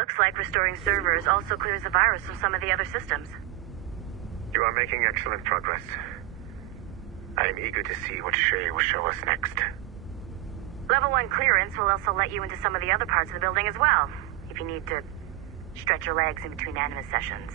looks like restoring servers also clears the virus from some of the other systems. You are making excellent progress. I am eager to see what Shay will show us next. Level 1 clearance will also let you into some of the other parts of the building as well, if you need to stretch your legs in between Animus sessions.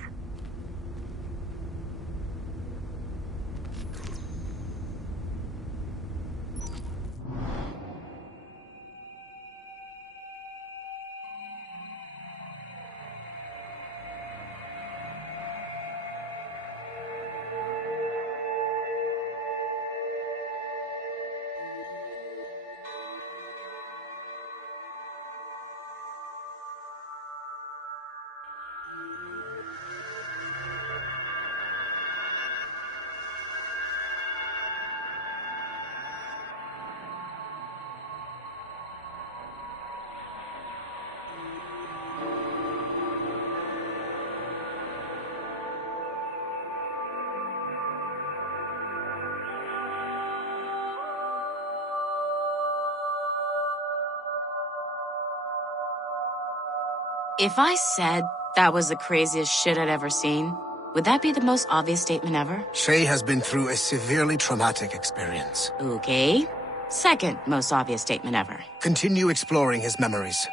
If I said that was the craziest shit I'd ever seen, would that be the most obvious statement ever? Shay has been through a severely traumatic experience. Okay. Second most obvious statement ever. Continue exploring his memories.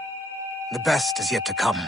The best is yet to come.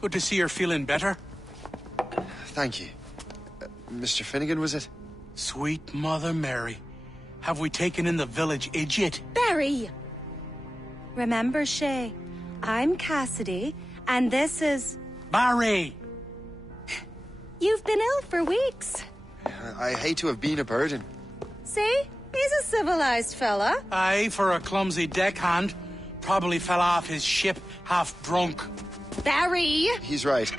Good to see you're feeling better. Thank you. Mr. Finnegan, was it? Sweet Mother Mary. Have we taken in the village idiot? Barry! Remember, Shay, I'm Cassidy, and this is... Barry! You've been ill for weeks. I hate to have been a burden. See? He's a civilized fella. Aye, for a clumsy deckhand. Probably fell off his ship half drunk. Barry! He's right.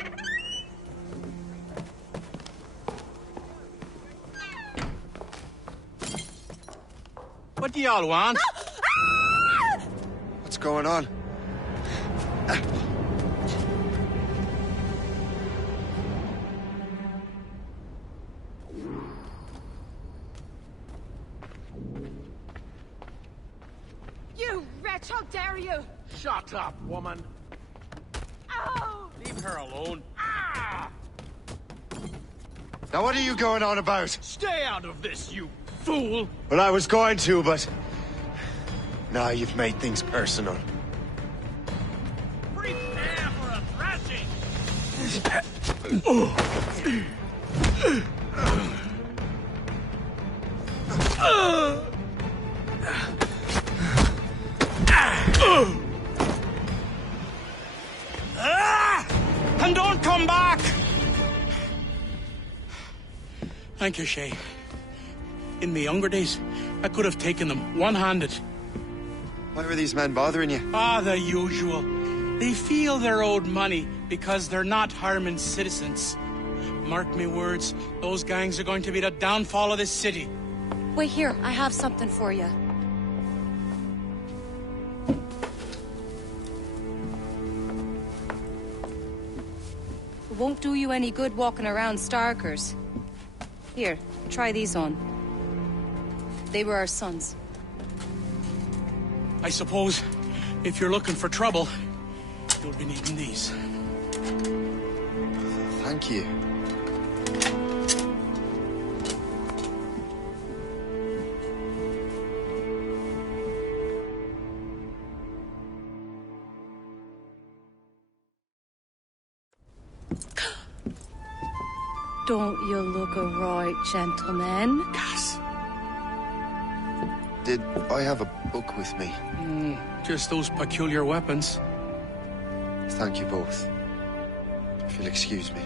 What do y'all want? What's going on? You wretch, how dare you! Shut up, woman. Ow! Leave her alone. Ah! Now what are you going on about? Stay out of this, you fool! Well, I was going to, but... Now you've made things personal. Prepare for a thrashing! And don't come back! Thank you, Shay. In my younger days, I could have taken them one-handed. Why were these men bothering you? Ah, the usual. They feel they're owed money because they're not harming citizens. Mark me words, those gangs are going to be the downfall of this city. Wait here, I have something for you. It won't do you any good walking around Starkers. Here, try these on. They were our sons. I suppose, if you're looking for trouble, you'll be needing these. Thank you. Don't you look a right gentleman? Cass. Did I have a book with me? Just those peculiar weapons. Thank you both. If you'll excuse me.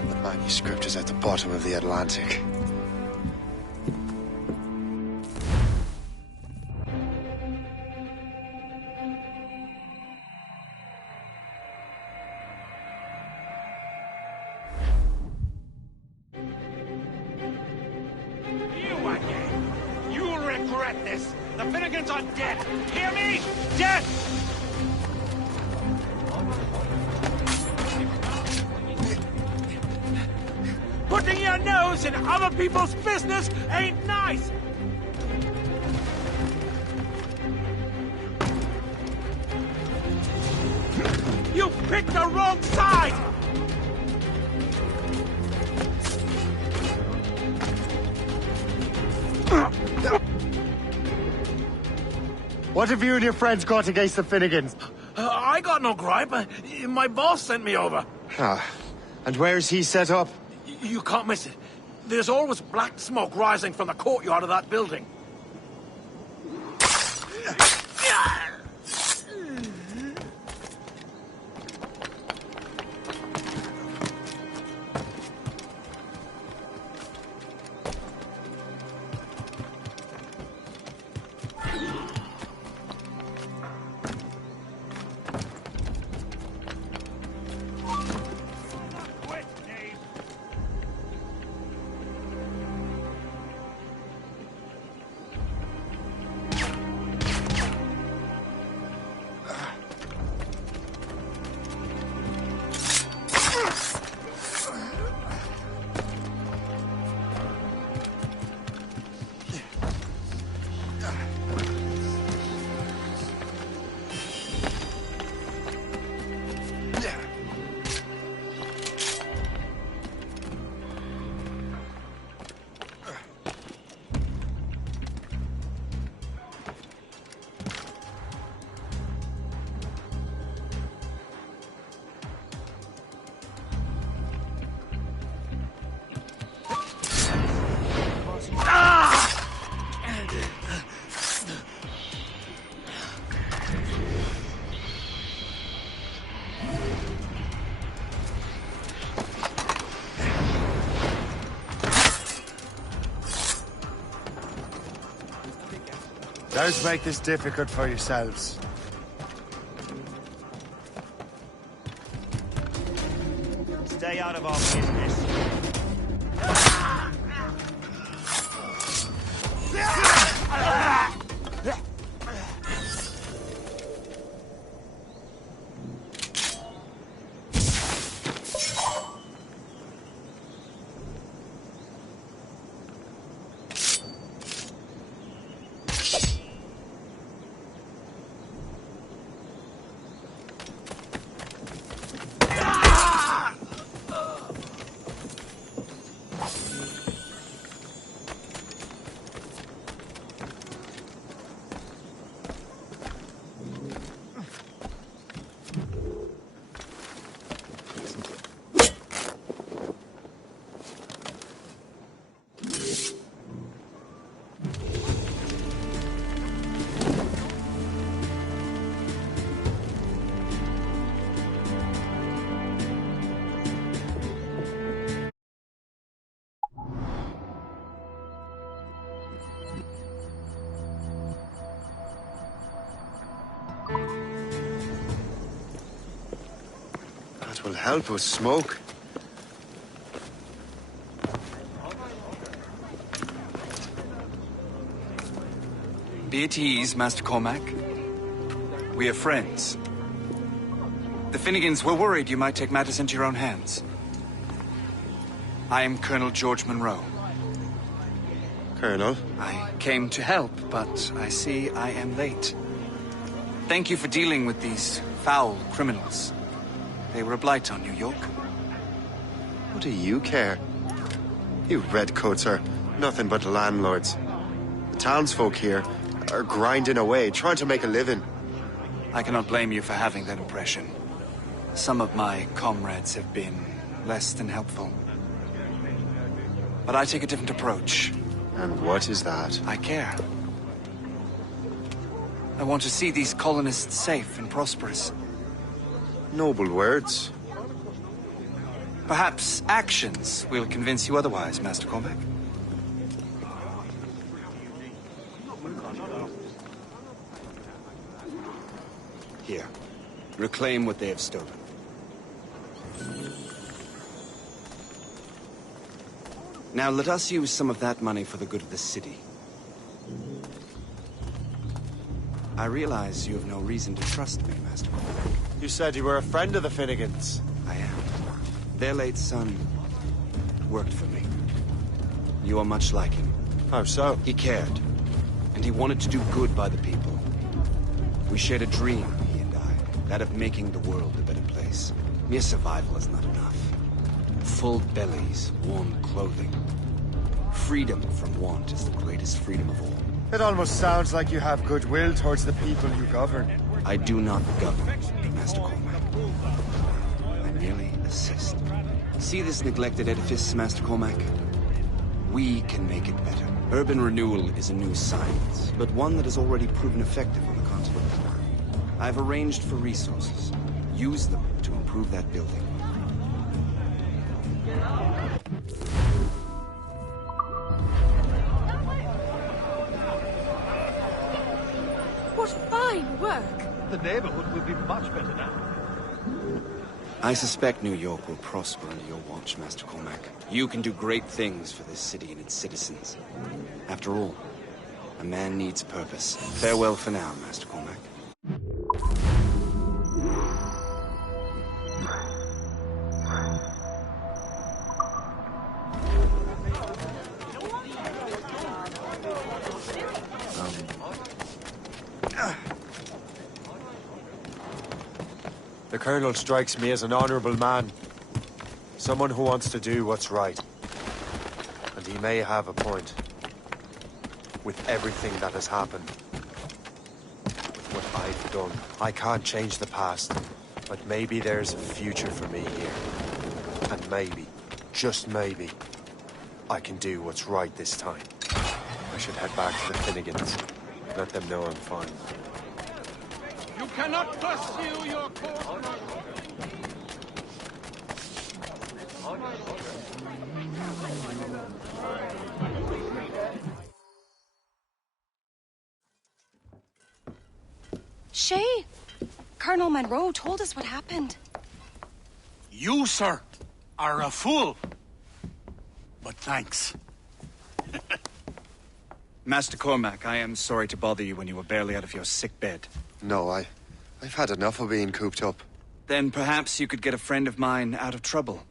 And the manuscript is at the bottom of the Atlantic. regret this. The Finnegans are dead. Hear me? Dead! Putting your nose in other people's business ain't nice! You picked the wrong side! What have you and your friends got against the Finnegans? I got no gripe. My boss sent me over. Ah, and where's he set up? You can't miss it. There's always black smoke rising from the courtyard of that building. Don't make this difficult for yourselves. Stay out of our business. That will help us smoke. Be at ease, Master Cormac. We are friends. The Finnegans were worried you might take matters into your own hands. I am Colonel George Monroe. Colonel? I came to help, but I see I am late. Thank you for dealing with these foul criminals. They were a blight on New York. What do you care? You redcoats are nothing but landlords. The townsfolk here are grinding away, trying to make a living. I cannot blame you for having that impression. Some of my comrades have been less than helpful. But I take a different approach. And what is that? I care. I want to see these colonists safe and prosperous. Noble words. Perhaps actions will convince you otherwise, Master Cormac. Here. Reclaim what they have stolen. Now let us use some of that money for the good of the city. I realize you have no reason to trust me, Master Cormac. You said you were a friend of the Finnegans. I am. Their late son worked for me. You are much like him. How so? He cared, and he wanted to do good by the people. We shared a dream, he and I, that of making the world a better place. Mere survival is not enough. Full bellies, warm clothing. Freedom from want is the greatest freedom of all. It almost sounds like you have goodwill towards the people you govern. I do not govern, Master Cormac. I merely assist. See this neglected edifice, Master Cormac? We can make it better. Urban renewal is a new science, but one that has already proven effective on the continent. I've arranged for resources. Use them to improve that building. What fine work! The neighborhood will be much better now. I suspect New York will prosper under your watch, Master Cormac. You can do great things for this city and its citizens. After all, a man needs purpose. Farewell for now, Master Cormac. The Colonel strikes me as an honorable man. Someone who wants to do what's right. And he may have a point. With everything that has happened. With what I've done. I can't change the past. But maybe there's a future for me here. And maybe, just maybe, I can do what's right this time. I should head back to the Finnegans. Let them know I'm fine. You cannot pursue your course. Shay, Colonel Monroe told us what happened. You, sir, are a fool. But thanks. Master Cormac, I am sorry to bother you when you were barely out of your sick bed. No, I've had enough of being cooped up. Then perhaps you could get a friend of mine out of trouble.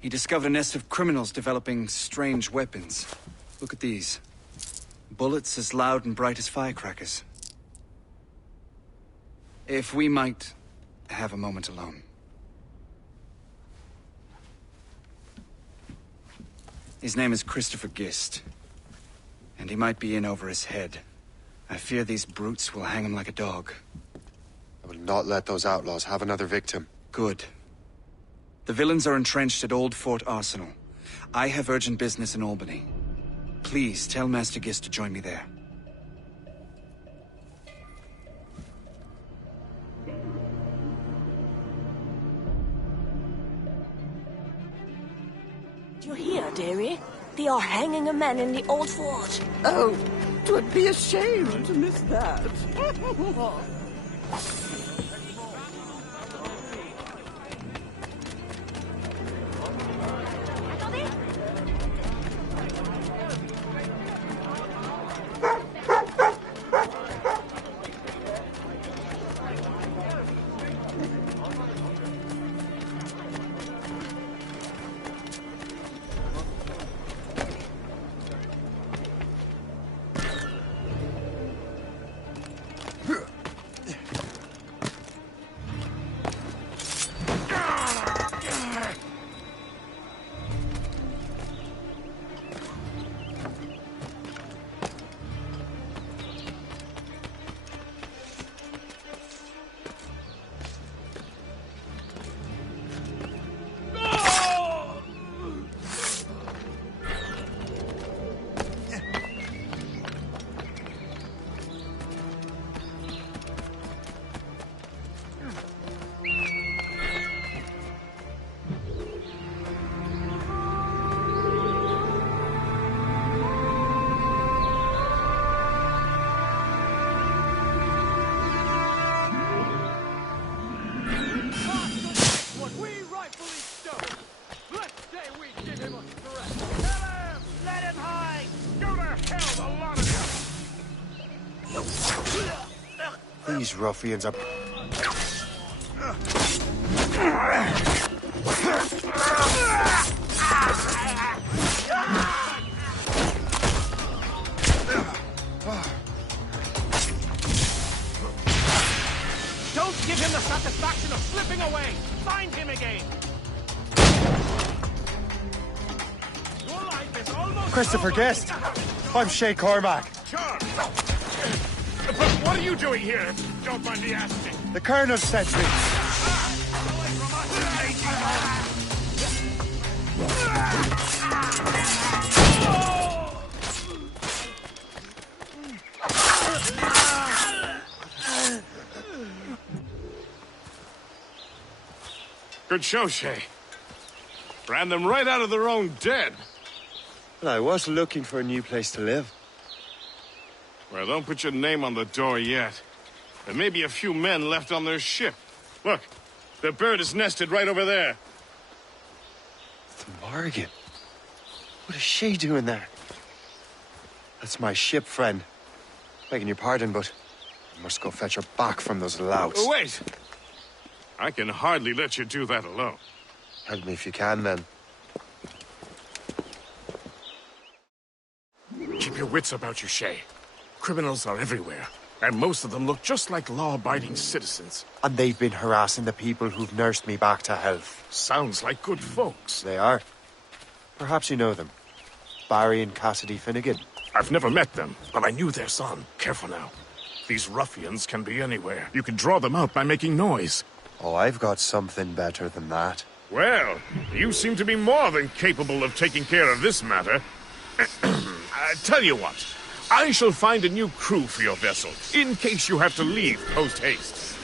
He discovered a nest of criminals developing strange weapons. Look at these. Bullets as loud and bright as firecrackers. If we might have a moment alone. His name is Christopher Gist. And he might be in over his head. I fear these brutes will hang him like a dog. I will not let those outlaws have another victim. Good. The villains are entrenched at Old Fort Arsenal. I have urgent business in Albany. Please tell Master Gist to join me there. Do you hear, dearie? They are hanging a man in the Old Fort. Oh, 'twould be a shame to miss that. These ruffians are... Don't give him the satisfaction of slipping away! Find him again! Your life is almost Christopher over. Guest! I'm Shay Cormac. Sure. But what are you doing here? Don't mind me asking. The Colonel sent me. Good show, Shay. Ran them right out of their own den. Well, I was looking for a new place to live. Well, don't put your name on the door yet. There may be a few men left on their ship. Look, the bird is nested right over there. The Morrigan. What is she doing there? That's my ship, friend. Begging your pardon, but I must go fetch her back from those louts. Wait! I can hardly let you do that alone. Help me if you can, then. Keep your wits about you, Shay. Criminals are everywhere, and most of them look just like law-abiding citizens. And they've been harassing the people who've nursed me back to health. Sounds like good folks. They are. Perhaps you know them. Barry and Cassidy Finnegan. I've never met them, but I knew their son. Careful now. These ruffians can be anywhere. You can draw them out by making noise. Oh, I've got something better than that. Well, you seem to be more than capable of taking care of this matter. Tell you what, I shall find a new crew for your vessel, in case you have to leave post-haste.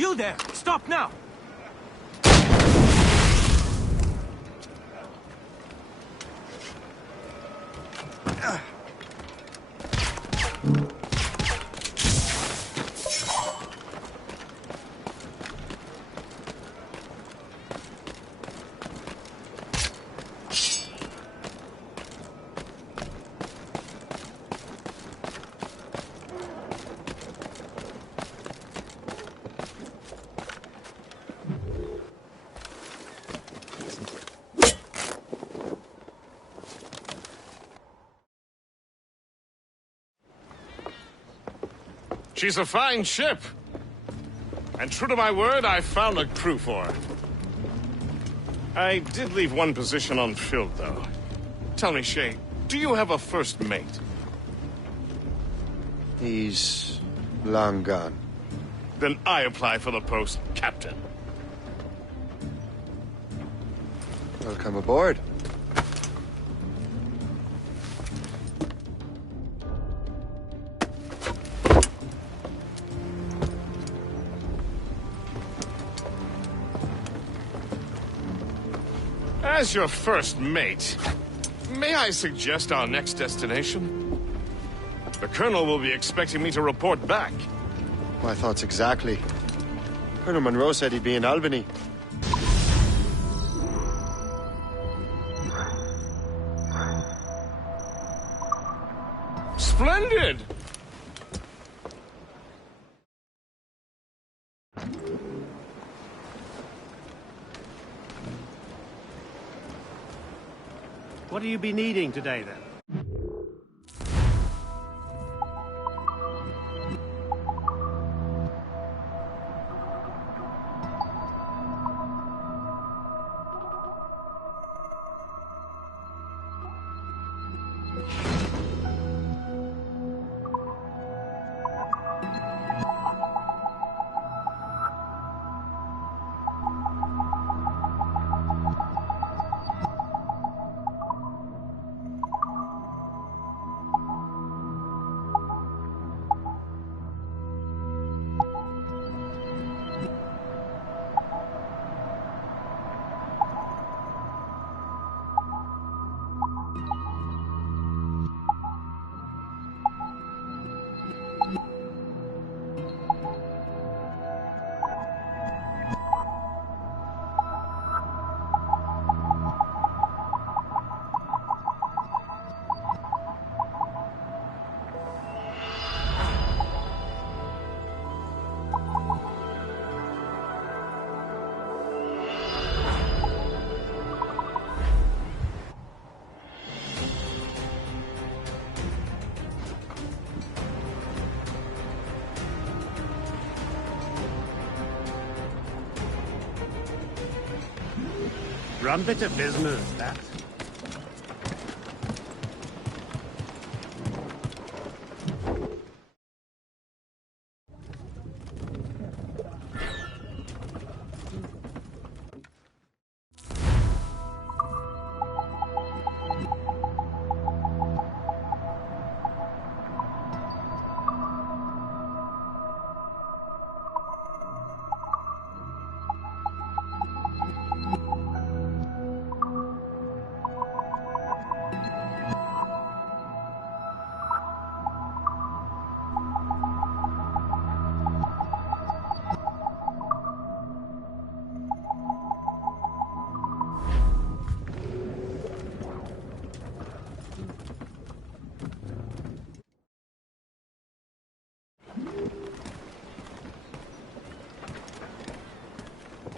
You there! Stop now! She's a fine ship. And true to my word, I found a crew for her. I did leave one position unfilled, though. Tell me, Shay, do you have a first mate? He's long gone. Then I apply for the post, Captain. Welcome aboard. As your first mate, may I suggest our next destination? The Colonel will be expecting me to report back. My thoughts exactly. Colonel Monroe said he'd be in Albany. Splendid! What do you be needing today, then? Rum bit of business, that.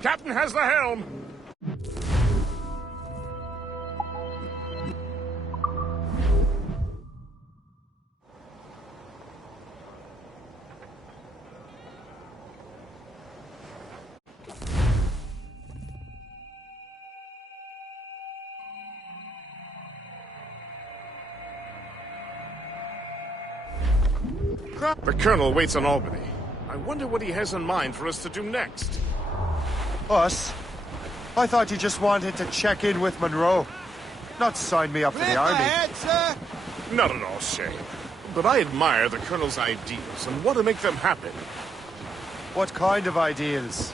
Captain has the helm! The Colonel waits in Albany. I wonder what he has in mind for us to do next. Us? I thought you just wanted to check in with Monroe. Not sign me up for the army. Not at all, Shay. But I admire the Colonel's ideals and want to make them happen. What kind of ideals?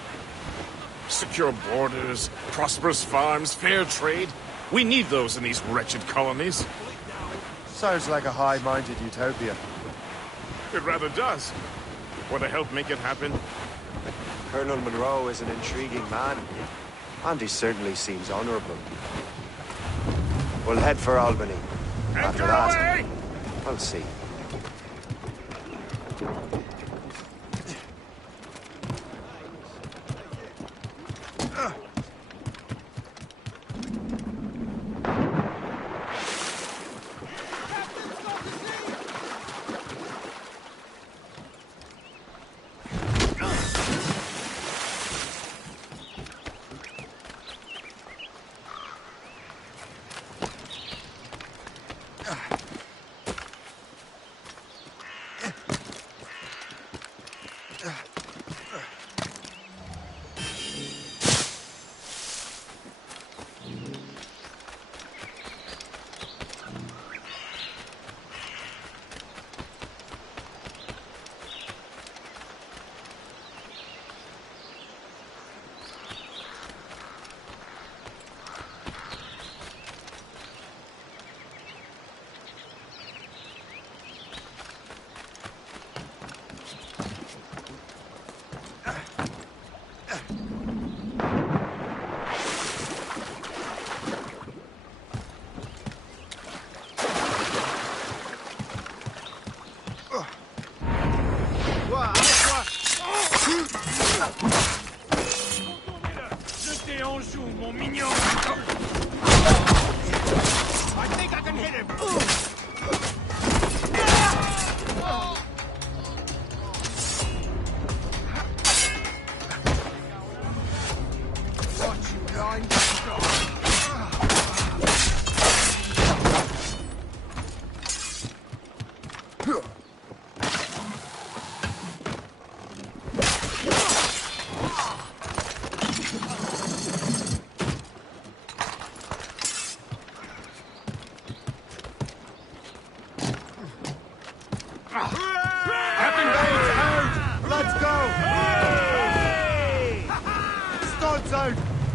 Secure borders, prosperous farms, fair trade. We need those in these wretched colonies. Sounds like a high-minded utopia. It rather does. Want to help make it happen? Colonel Monroe is an intriguing man, and he certainly seems honorable. We'll head for Albany. After that, I'll see.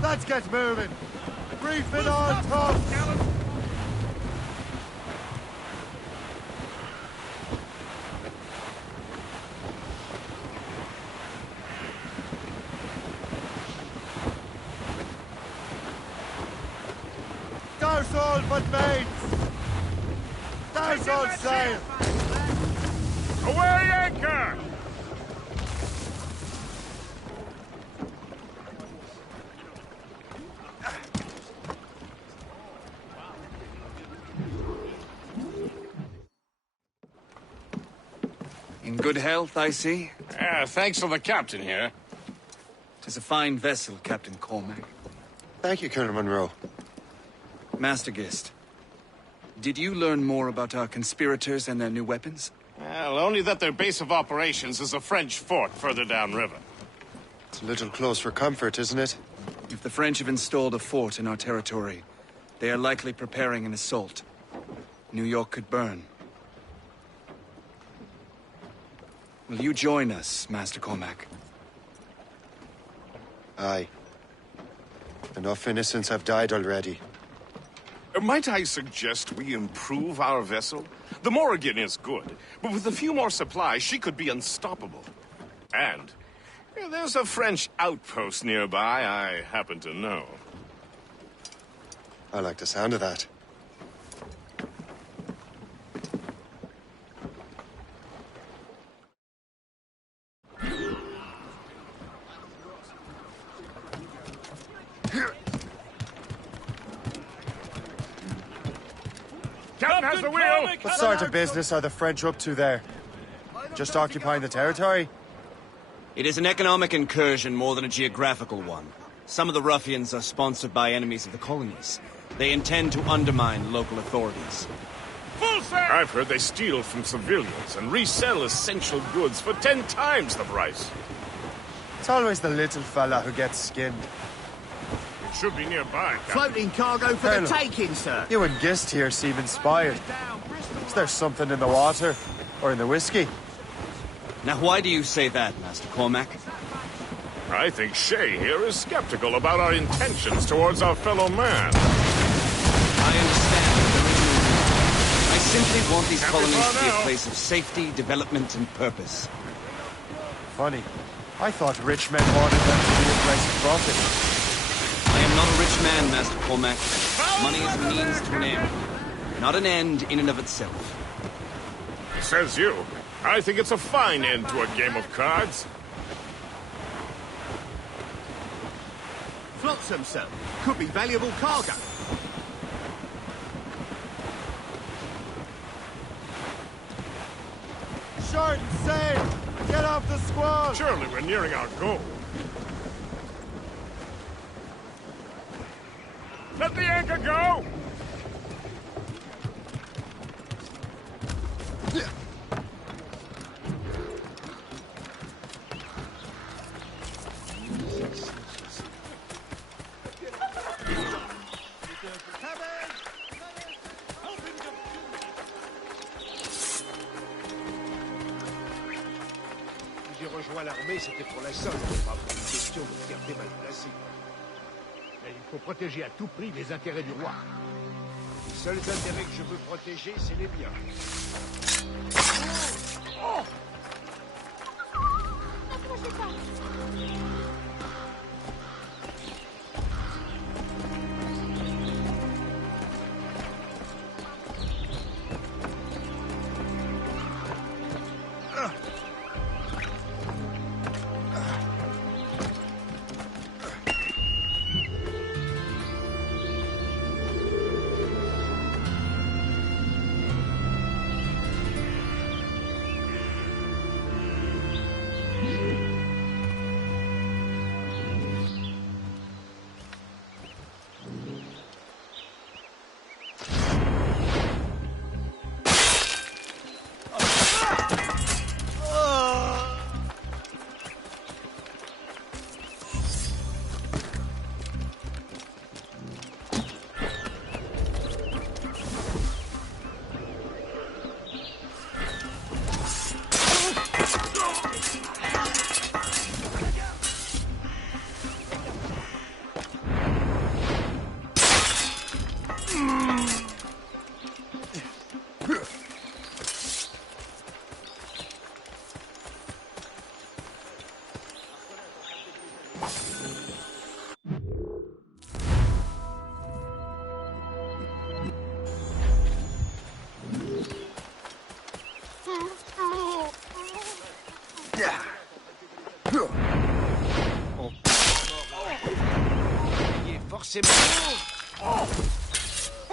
Let's get moving. Brief it on top. Douse all but mates. Douse all sail. Away anchor! In good health, I see. Thanks to the captain here. 'Tis a fine vessel, Captain Cormac. Thank you, Colonel Monroe. Master Gist, did you learn more about our conspirators and their new weapons? Well, only that their base of operations is a French fort further downriver. It's a little close for comfort, isn't it? If the French have installed a fort in our territory, they are likely preparing an assault. New York could burn. Will you join us, Master Cormac? Aye. Enough innocents have died already. Might I suggest we improve our vessel? The Morrigan is good, but with a few more supplies, she could be unstoppable. And there's a French outpost nearby I happen to know. I like the sound of that. Captain has the wheel! What sort of business are the French up to there? Just occupying the territory? It is an economic incursion more than a geographical one. Some of the ruffians are sponsored by enemies of the colonies. They intend to undermine local authorities. I've heard they steal from civilians and resell essential goods for 10 times the price. It's always the little fella who gets skinned. It should be nearby, Captain. Floating cargo for the taking, sir. You and Gist here seem inspired. Is there something in the water? Or in the whiskey? Now, why do you say that, Master Cormac? I think Shay here is skeptical about our intentions towards our fellow man. I understand. I simply want these colonies to be a place of safety, development, and purpose. Funny. I thought rich men wanted them to be a place of profit. I am not a rich man, Master Cormac. Money is a means to an end, not an end in and of itself. Says you. I think it's a fine end to a game of cards. Flotsam, sir. Could be valuable cargo. Short and safe! Get off the squad! Surely we're nearing our goal. Let the anchor go! J'ai rejoint l'armée, c'était pour la solde, pas pour une question de fierté mal placée. Mais il faut protéger à tout prix les intérêts du roi. Les seuls intérêts que je veux protéger, c'est les miens.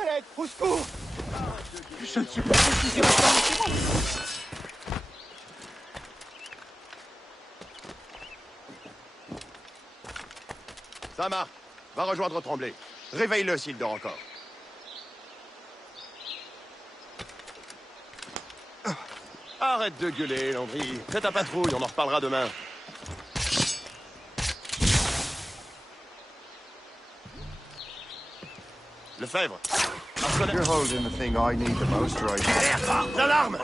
Allez, au secours! Je ne suis pas précisé maintenant. Ça marche. Va rejoindre Tremblay. Réveille-le s'il dort encore. Arrête de gueuler, Landry. Fais ta patrouille, on en reparlera demain. Lefebvre. You're holding the thing I need the most right now. L'alarme!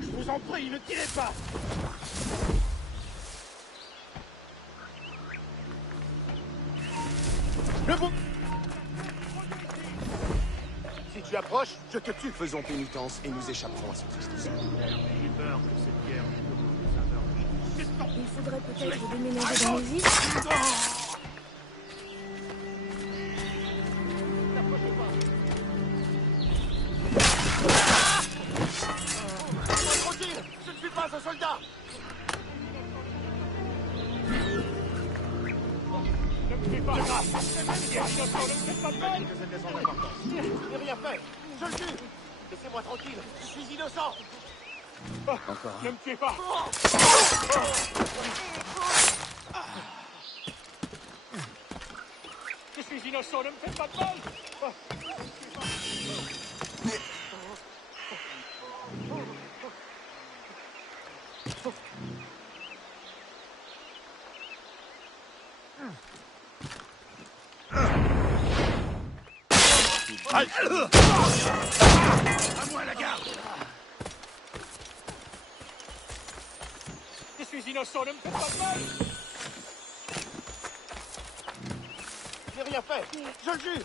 Je vous en prie, ne tirez pas! Si tu approches, je te tue. Faisons pénitence et nous échapperons à ce triste sort. J'ai peur que cette guerre Il faudrait peut-être déménager dans les villes. Tranquille, je ne suis pas un soldat. Fais pas grave. Les innocents, ne me faites pas de mal. Que c'était sans importance. Je n'ai rien fait. Je le jure. Laissez-moi tranquille. Je suis innocent. Encore. Ne me tuez pas. Je suis innocent, ne me faites pas de mal. À moi la garde. Je suis innocent, ne me faites pas de mal. Je n'ai rien fait. Je le jure.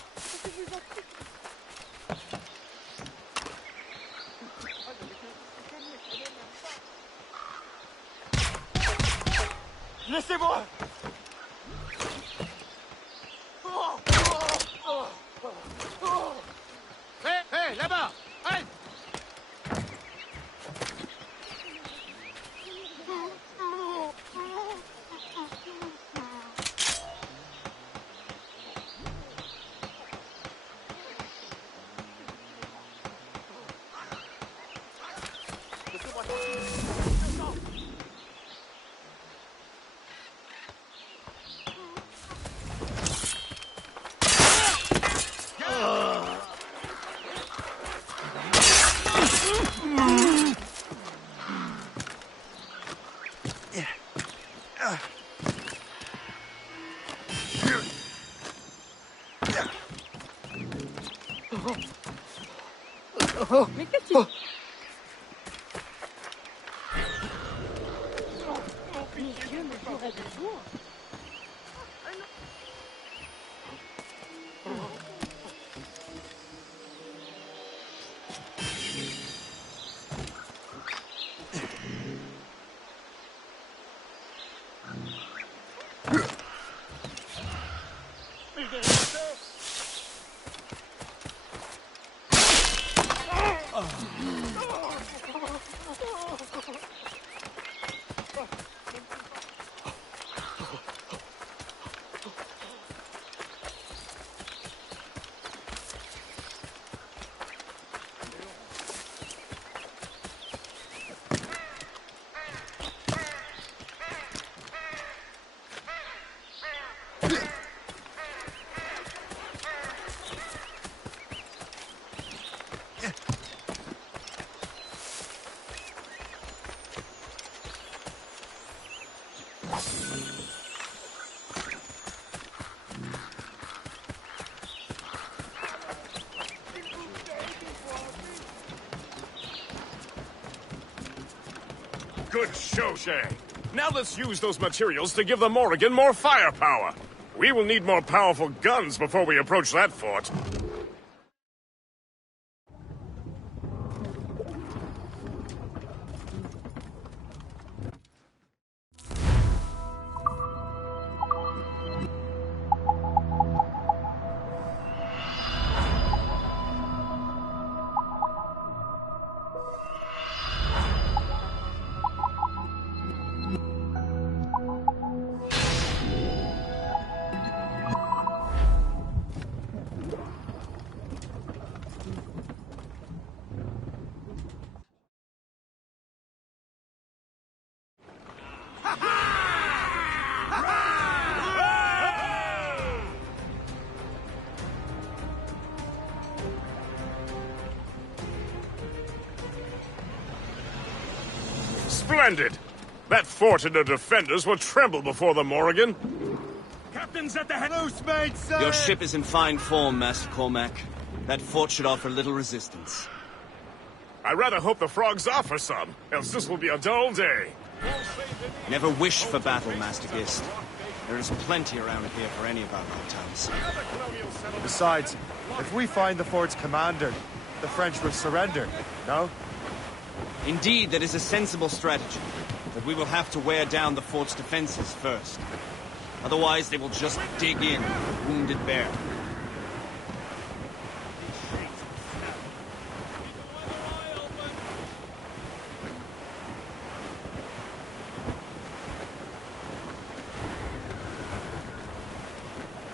Laissez-moi. Hé, là-bas. Halte. Mais qu'est-ce que Mon Dieu, mais j'aurais besoin. Good show, Shay. Now let's use those materials to give the Morrigan more firepower. We will need more powerful guns before we approach that fort. Splendid! That fort and the defenders will tremble before the Morrigan. Captain's at the head. Loose, mate, sir. Your ship is in fine form, Master Cormac. That fort should offer little resistance. I rather hope the frogs offer some, else this will be a dull day. Never wish for battle, Master Gist. There is plenty around here for any of our lifetimes. Besides, if we find the fort's commander, the French will surrender, no? Indeed, that is a sensible strategy. But we will have to wear down the fort's defenses first. Otherwise, they will just dig in like a wounded bear.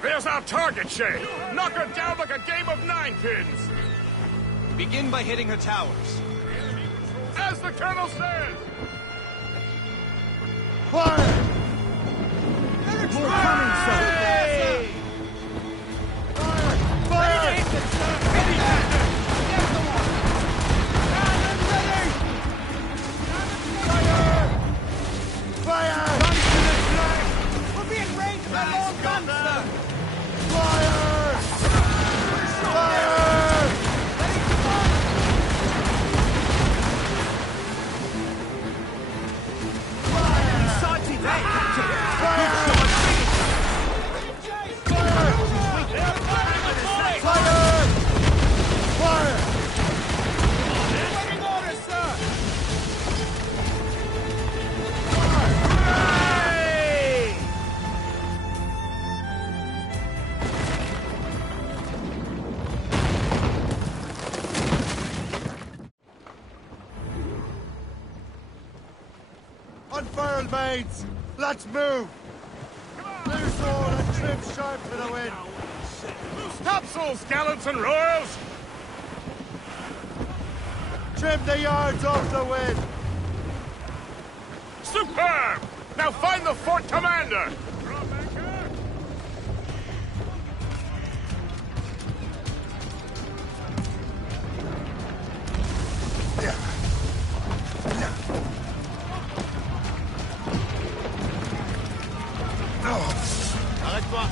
There's our target, Shay. Knock her down like a game of 9-pins. Begin by hitting her towers. As the Colonel says! Fire! More coming, sir! Hey! Fire! Fire! Fire! We're being raided by long guns, sir! Fire! Fire! Salty day, Captain! Waiting orders, sir! Unfurl, mates! Let's move! Loose all and trim sharp for the wind! Topsails, gallants and royals! Trim the yards off the wind! Superb! Now find the fort commander! Arrête-toi!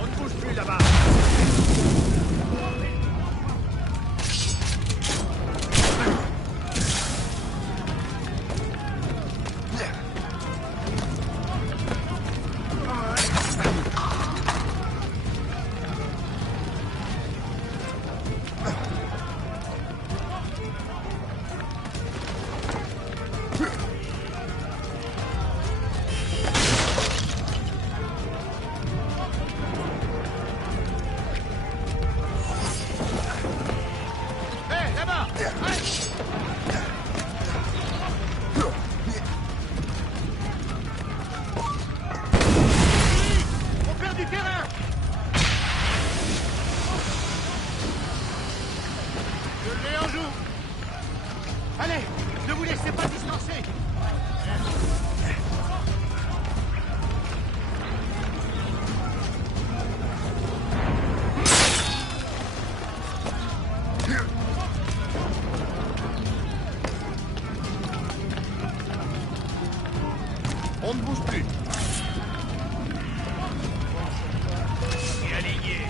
On ne bouge plus là-bas! Allez, ne vous laissez pas distancer. On ne bouge plus. Et aligné.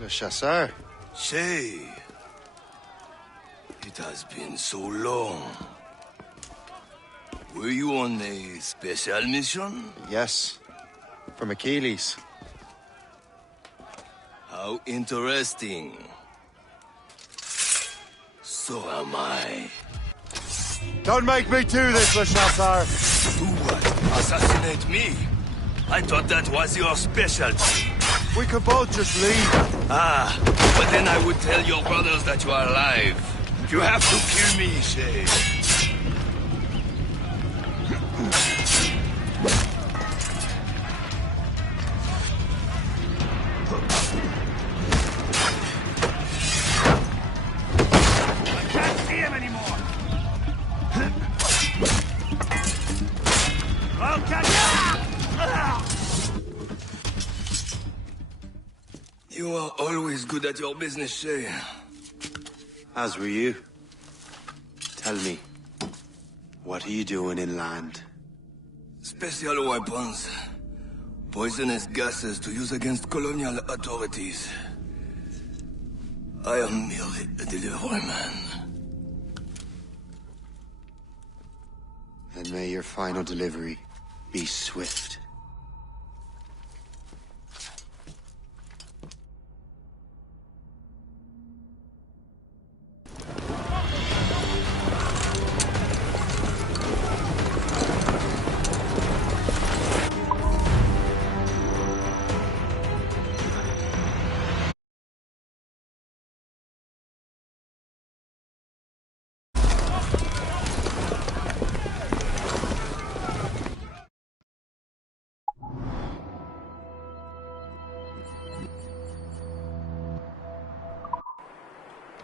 Le chasseur? Say, It has been so long. Were you on a special mission? Yes. From Achilles. How interesting. So am I. Don't make me do this, Le Chasseur! Do what? Assassinate me? I thought that was your specialty. We could both just leave. Ah, but then I would tell your brothers that you are alive. You have to kill me, Shay. I can't see him anymore. I'll catch you. You are always good at your business, Shay. As were you. Tell me, what are you doing inland? Special weapons. Poisonous gases to use against colonial authorities. I am merely a delivery man. And may your final delivery be swift.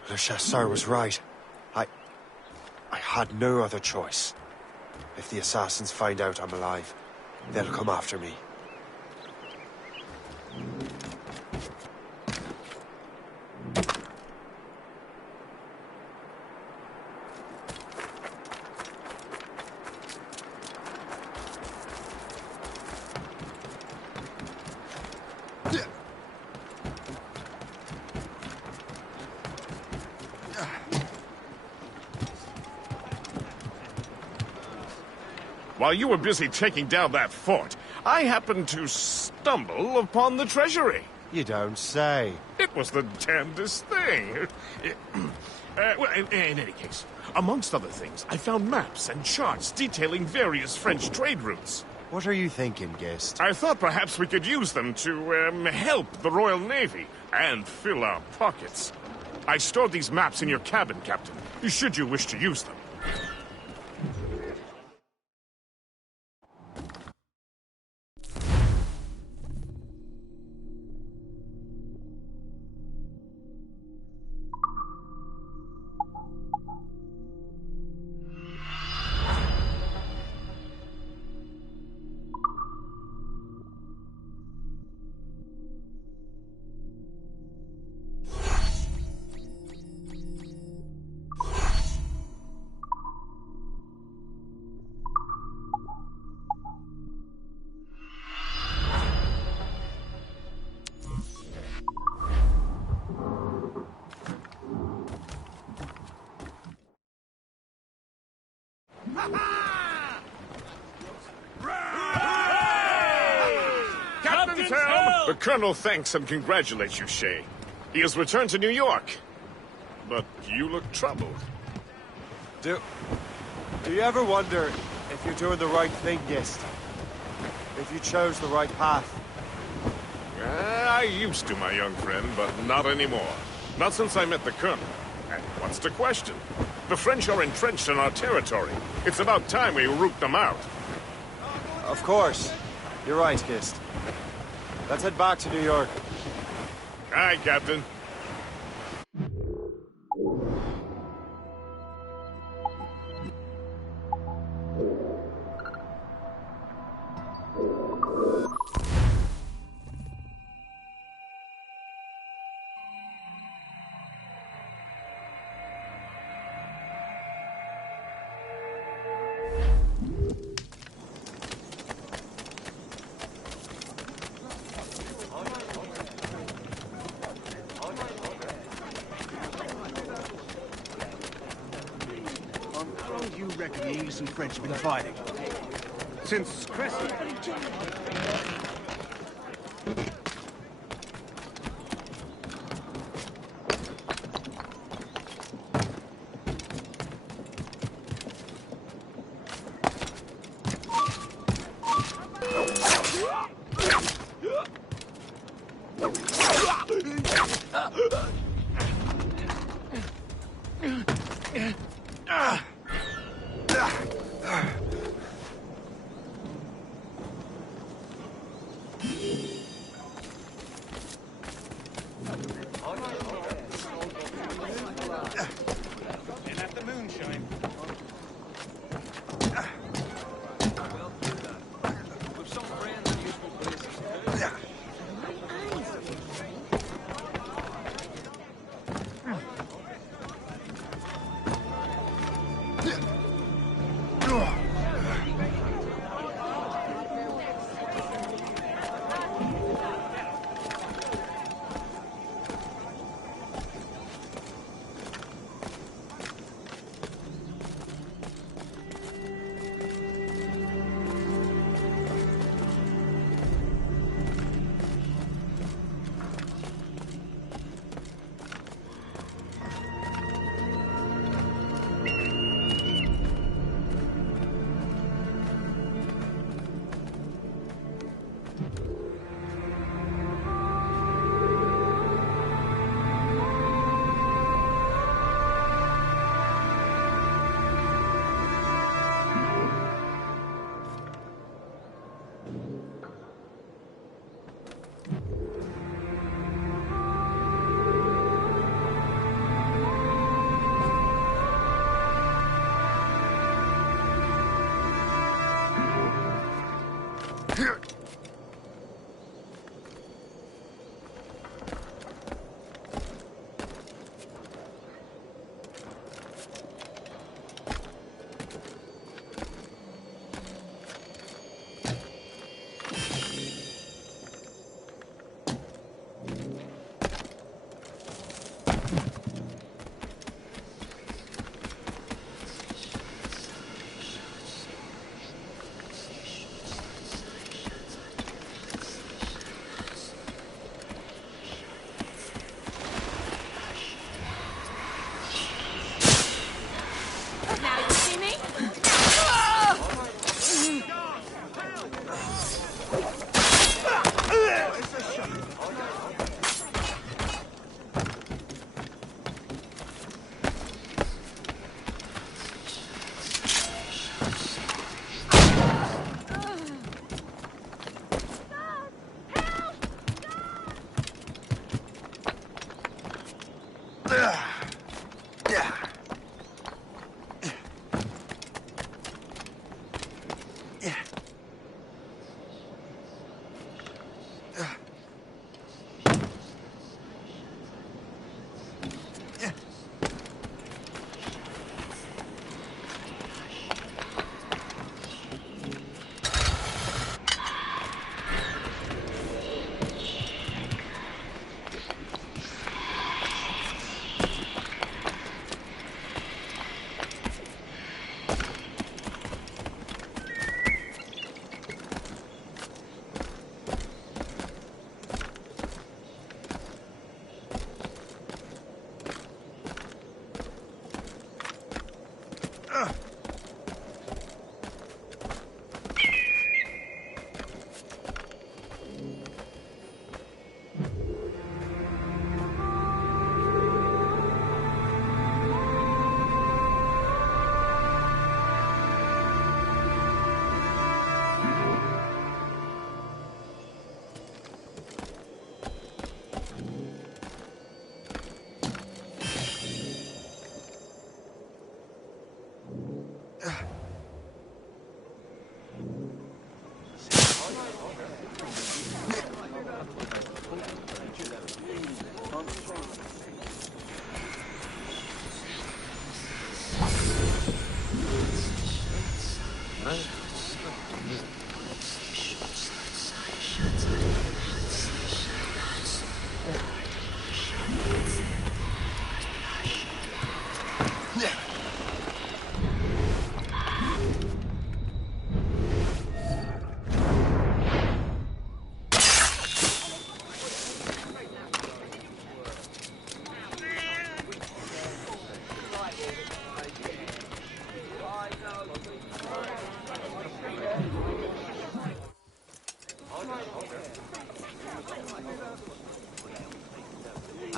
Le Chasseur was right. I had no other choice. If the assassins find out I'm alive, they'll come after me. While you were busy taking down that fort, I happened to stumble upon the treasury. You don't say. It was the damnedest thing. Well, in any case, amongst other things, I found maps and charts detailing various French trade routes. What are you thinking, Gist? I thought perhaps we could use them to help the Royal Navy and fill our pockets. I stored these maps in your cabin, Captain, should you wish to use them. Captain's helm! The Colonel thanks and congratulates you, Shay. He has returned to New York. But you look troubled. Do you ever wonder if you're doing the right thing, Gist? If you chose the right path? I used to, my young friend, but not anymore. Not since I met the Colonel. And what's the question? The French are entrenched in our territory. It's about time we root them out. Of course. You're right, Gist. Let's head back to New York. Aye, Captain. reckon the English and French have been fighting? Since Cressy.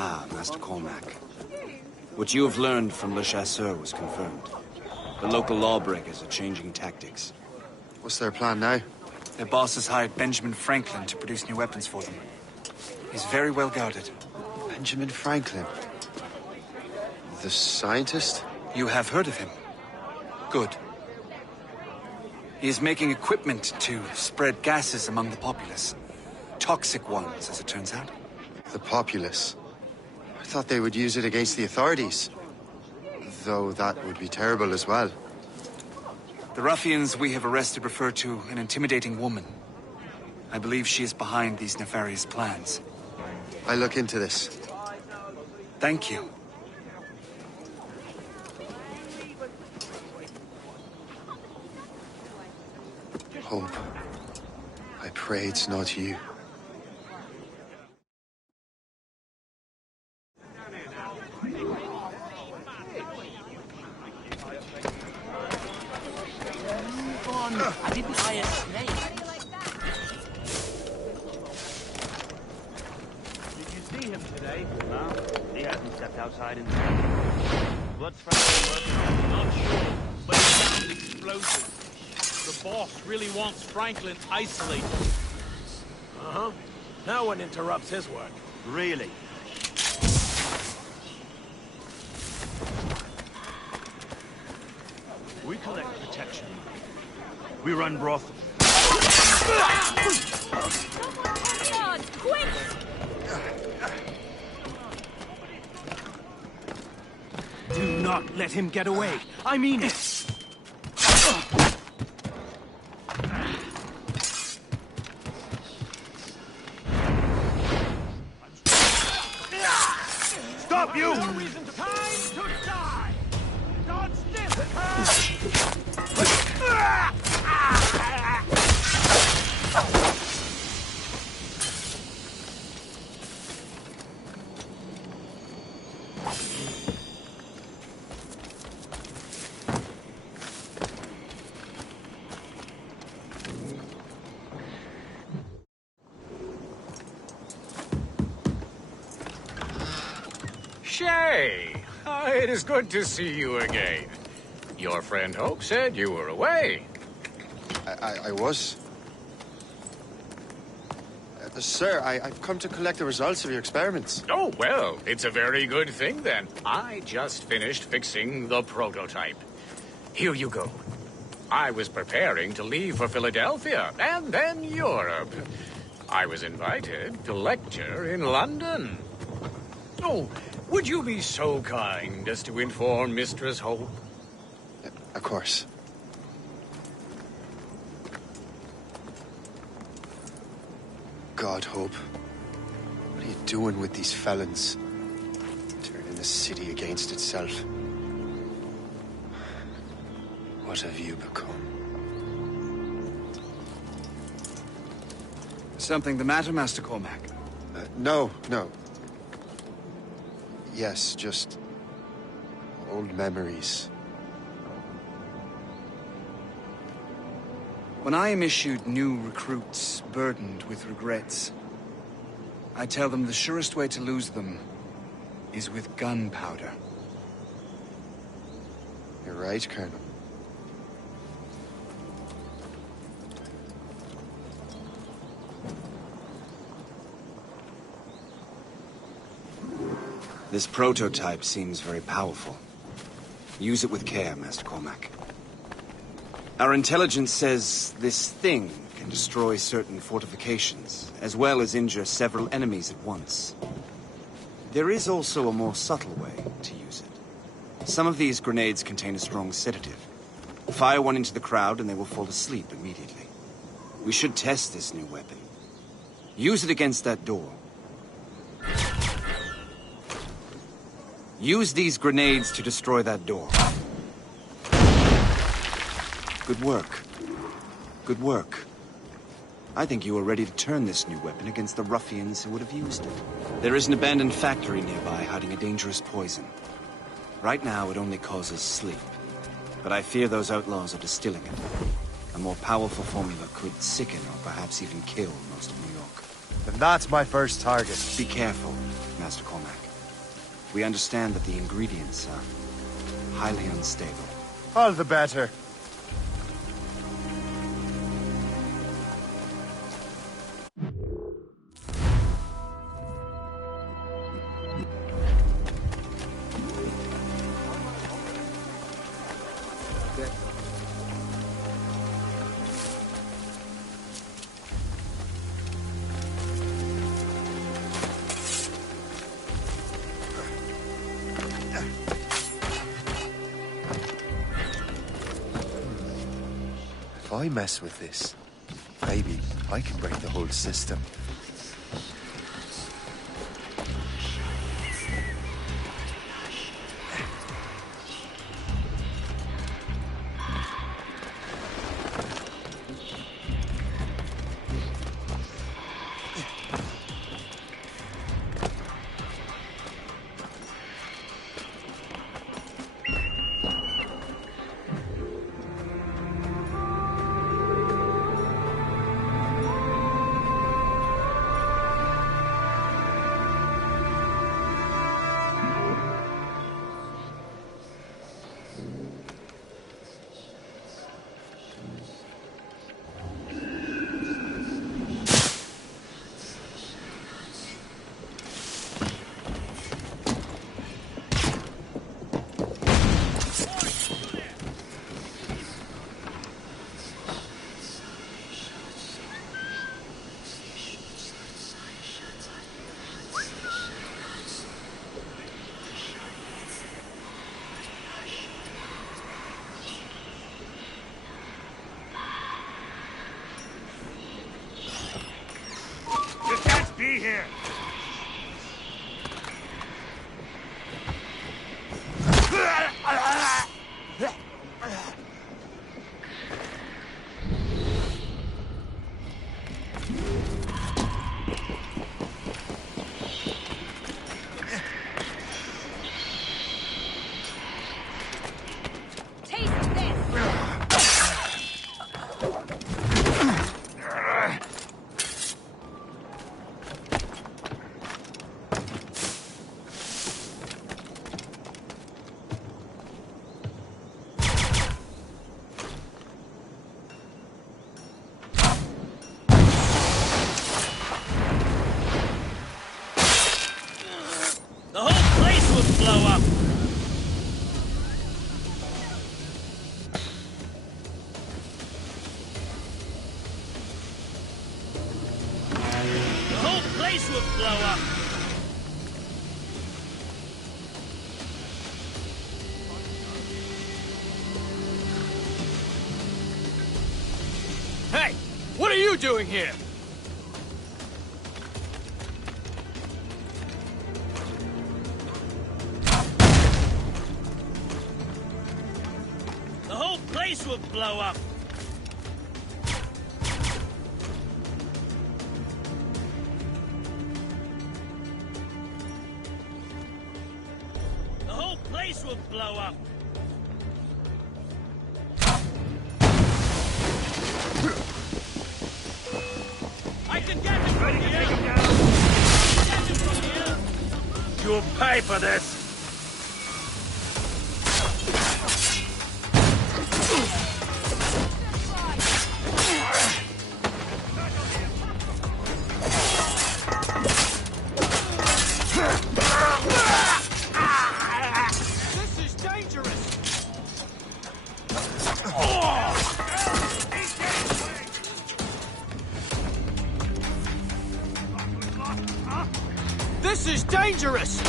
Ah, Master Cormac. What you have learned from Le Chasseur was confirmed. The local lawbreakers are changing tactics. What's their plan now? Their boss has hired Benjamin Franklin to produce new weapons for them. He's very well guarded. Benjamin Franklin? The scientist? You have heard of him? Good. He is making equipment to spread gases among the populace. Toxic ones, as it turns out. The populace? I thought they would use it against the authorities. Though that would be terrible as well. The ruffians we have arrested refer to an intimidating woman. I believe she is behind these nefarious plans. I'll look into this. Thank you. Hope. I pray it's not you. I didn't buy a snake. Did you see him today? No, he hasn't stepped outside in Blood's working. Not sure, but it sounds explosive. The boss really wants Franklin isolated. Uh-huh. No one interrupts his work. Really? We collect protection. We run brothels. Quick! Do not let him get away. I mean it. Stop you! No reason to time to die. Dodge this. Shay, it is good to see you again. Your friend Hope said you were away. I was. Sir, I've come to collect the results of your experiments. Oh, well, it's a very good thing then. I just finished fixing the prototype. Here you go. I was preparing to leave for Philadelphia and then Europe. I was invited to lecture in London. Oh, would you be so kind as to inform Mistress Hope? Of course. God, Hope. What are you doing with these felons? Turning the city against itself. What have you become? Something the matter, Master Cormac? No. Yes, just old memories. When I am issued new recruits burdened with regrets, I tell them the surest way to lose them is with gunpowder. You're right, Colonel. This prototype seems very powerful. Use it with care, Master Cormac. Our intelligence says this thing can destroy certain fortifications, as well as injure several enemies at once. There is also a more subtle way to use it. Some of these grenades contain a strong sedative. Fire one into the crowd and they will fall asleep immediately. We should test this new weapon. Use it against that door. Use these grenades to destroy that door. Good work. Good work. I think you are ready to turn this new weapon against the ruffians who would have used it. There is an abandoned factory nearby hiding a dangerous poison. Right now, it only causes sleep. But I fear those outlaws are distilling it. A more powerful formula could sicken or perhaps even kill most of New York. Then that's my first target. Be careful, Master Cormac. We understand that the ingredients are highly unstable. All the better. If I mess with this, maybe I can break the whole system. Be here. Hey! What are you doing here? The whole place will blow up. The whole place will blow up. I can get him from here. Get him from here. You'll pay for this. This is dangerous. This is dangerous!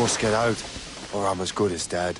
must get out, or I'm as good as dead.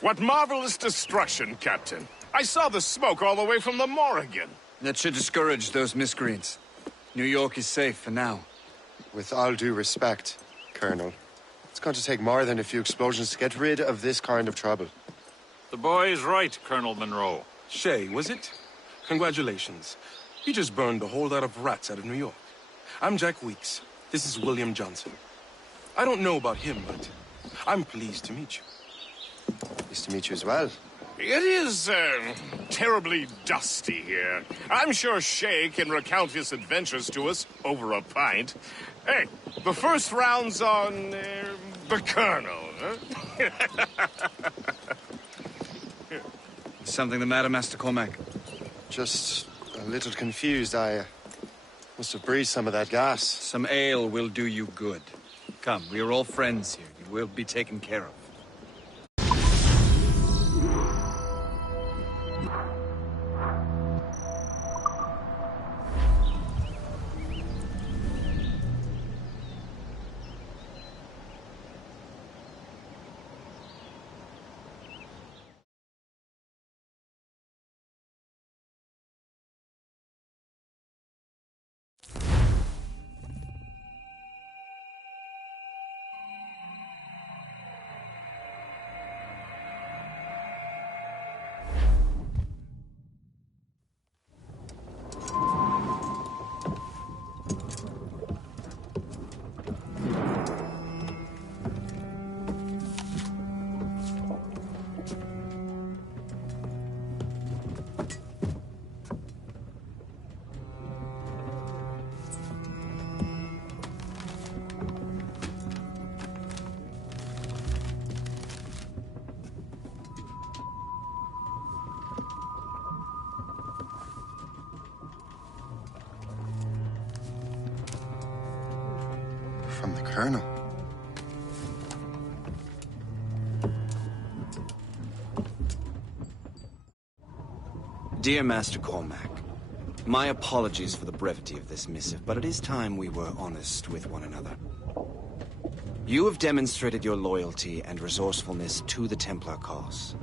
What marvelous destruction, Captain. I saw the smoke all the way from the Morrigan. That should discourage those miscreants. New York is safe for now. With all due respect, Colonel, it's going to take more than a few explosions to get rid of this kind of trouble. The boy is right, Colonel Monroe. Shay, was it? Congratulations. You just burned a whole lot of rats out of New York. I'm Jack Weeks. This is William Johnson. I don't know about him, but I'm pleased to meet you. Nice to meet you as well. It is, terribly dusty here. I'm sure Shay can recount his adventures to us over a pint. Hey, the first round's on, the Colonel, huh? Something the matter, Master Cormac? Just a little confused. I must have breathed some of that gas. Some ale will do you good. Come, we are all friends here. You will be taken care of. From the Colonel. Dear Master Cormac, my apologies for the brevity of this missive, but it is time we were honest with one another. You have demonstrated your loyalty and resourcefulness to the Templar cause.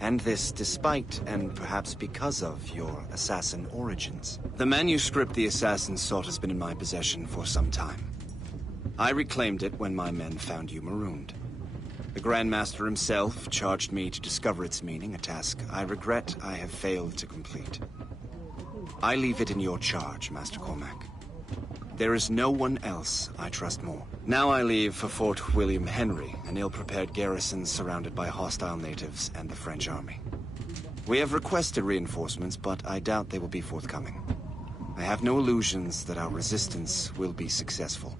And this despite, and perhaps because of, your assassin origins. The manuscript the assassin sought has been in my possession for some time. I reclaimed it when my men found you marooned. The Grand Master himself charged me to discover its meaning, a task I regret I have failed to complete. I leave it in your charge, Master Cormac. There is no one else I trust more. Now I leave for Fort William Henry, an ill-prepared garrison surrounded by hostile natives and the French army. We have requested reinforcements, but I doubt they will be forthcoming. I have no illusions that our resistance will be successful.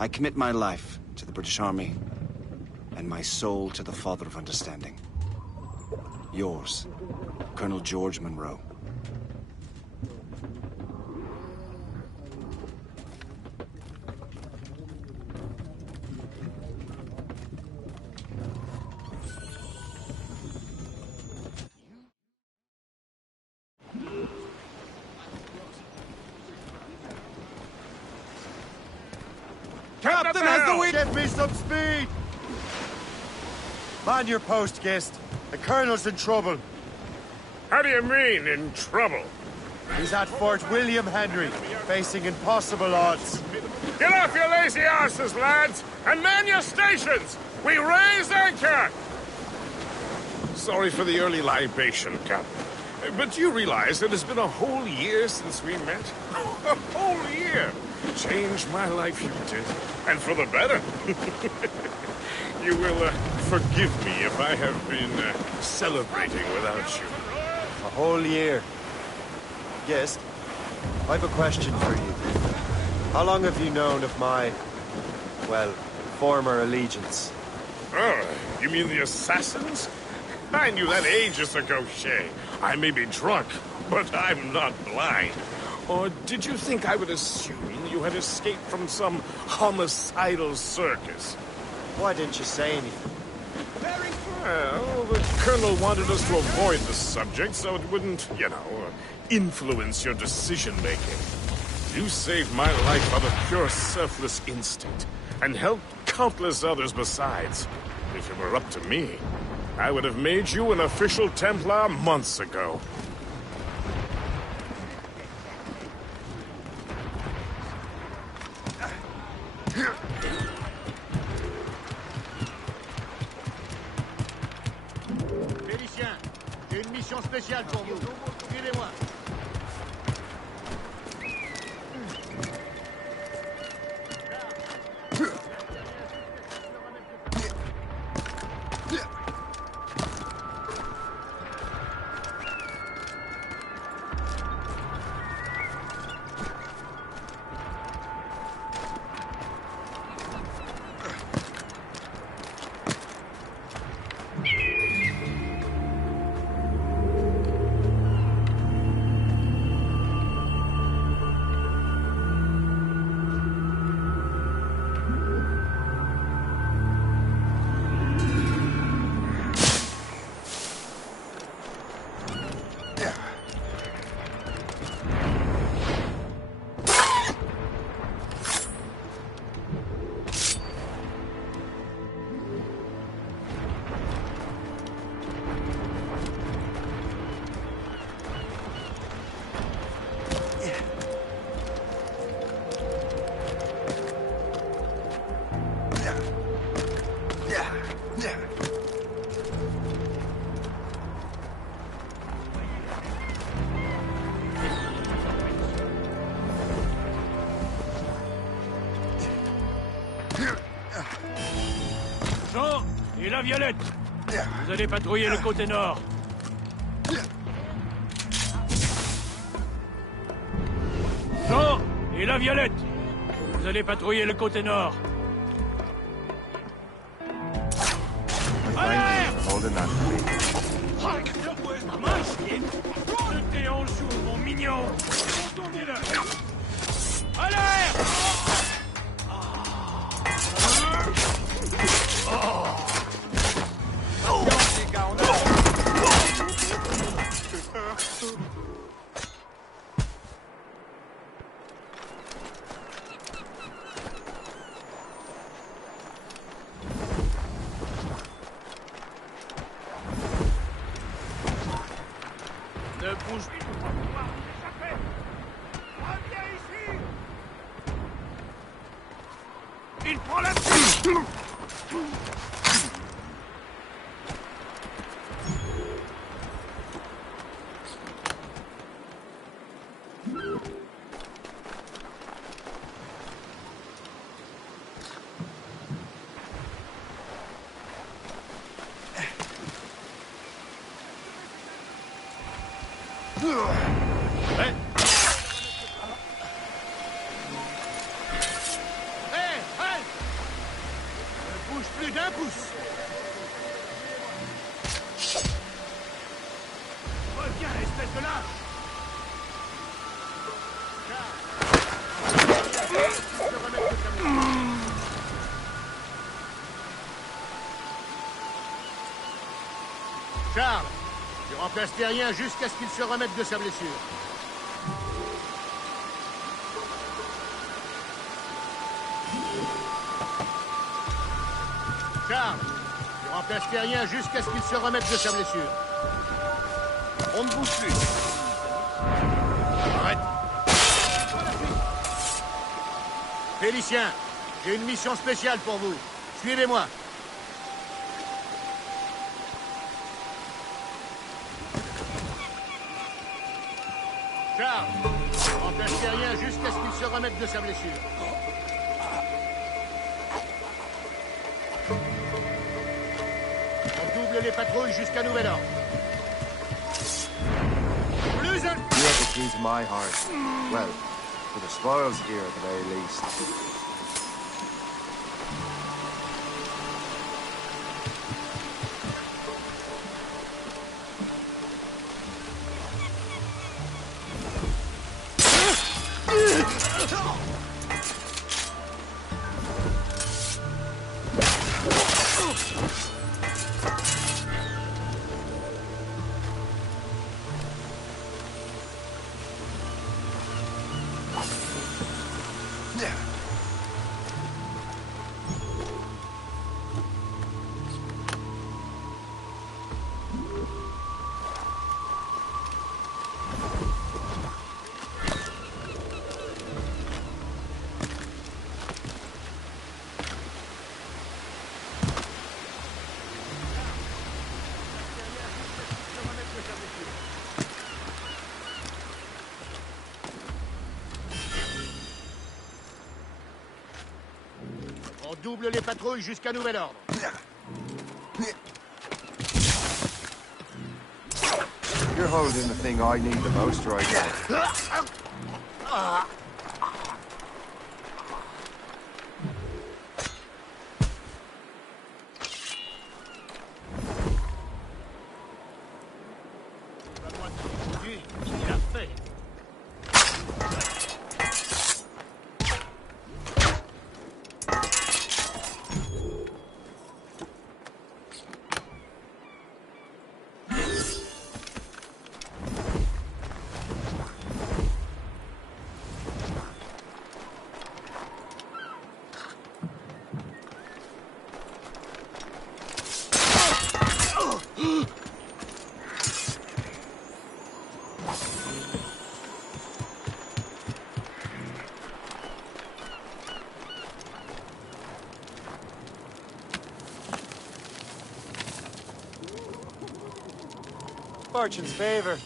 I commit my life to the British Army, and my soul to the Father of Understanding. Yours, Colonel George Monroe. Captain has the wheel! Get me some speed! Man your post, Gist. The Colonel's in trouble. How do you mean, in trouble? He's at Fort William Henry, facing impossible odds. Get off your lazy arses, lads, and man your stations! We raise anchor! Sorry for the early libation, Captain. But you realize it has been a whole year since we met? A whole year! Changed my life, you did. And for the better. You will forgive me if I have been celebrating without you. A whole year. Yes. I've a question for you. How long have you known of my, well, former allegiance? Oh, you mean the assassins? I knew that ages ago, Shay. I may be drunk, but I'm not blind. Or did you think I would assume you had escaped from some homicidal circus? Why didn't you say anything? Well, the Colonel wanted us to avoid the subject so it wouldn't, influence your decision-making. You saved my life out of pure selfless instinct, and helped countless others besides. If it were up to me, I would have made you an official Templar months ago. Félicien, j'ai une mission spéciale pour vous. Suivez-moi. Jean et la Violette, vous allez patrouiller le côté nord. Jean et la Violette, vous allez patrouiller le côté nord. Jetez en joue, mon mignon. À l'air. Ne bouge plus. Reviens ici. Il prend la piste. Plus d'un pouce. Reviens, espèce de lâche. Charles, tu remplaces Terrien jusqu'à ce qu'il se remette de sa blessure. Charles, tu remplaces Terrien jusqu'à ce qu'il se remette de sa blessure. On ne bouge plus. Arrête. Félicien, j'ai une mission spéciale pour vous. Suivez-moi. Garde! N'empêchez rien jusqu'à ce qu'il se remette de sa blessure. On double les patrouilles jusqu'à nouvel ordre. Plus un... You have the key to my heart. Well, for the spoils here at the very least. On double les patrouilles jusqu'à nouvel ordre. You're holding the thing I need the most right now. Il a fait. Fortune's favor.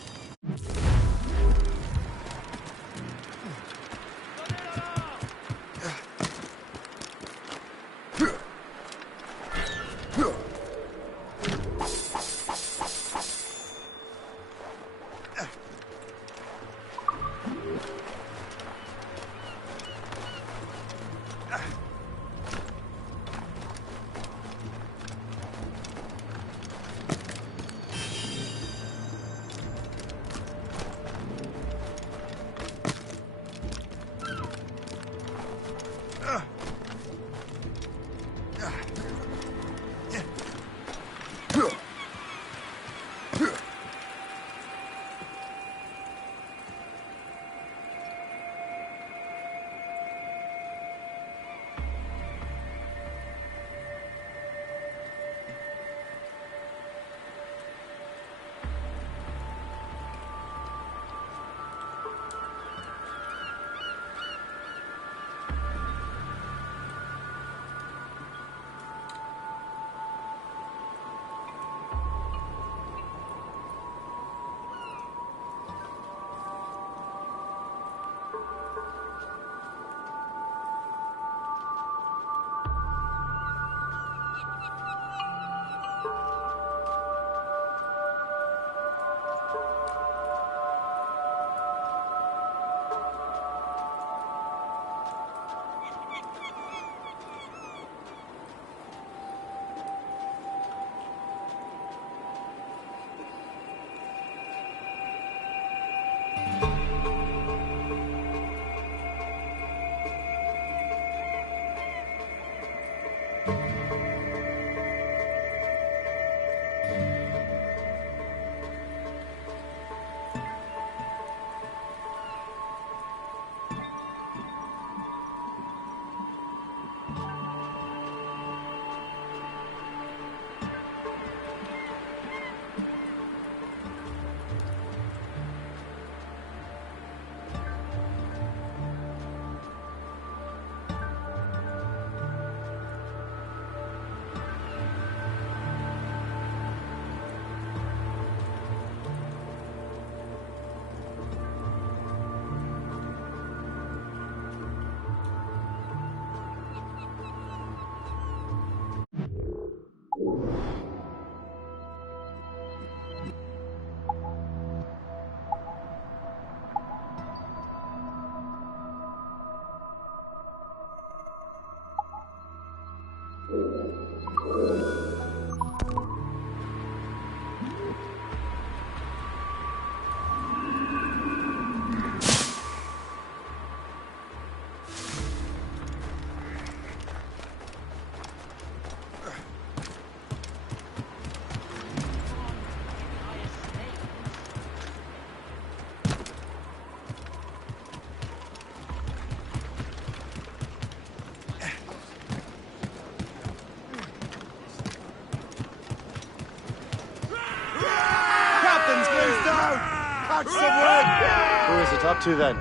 Who is it up to, then?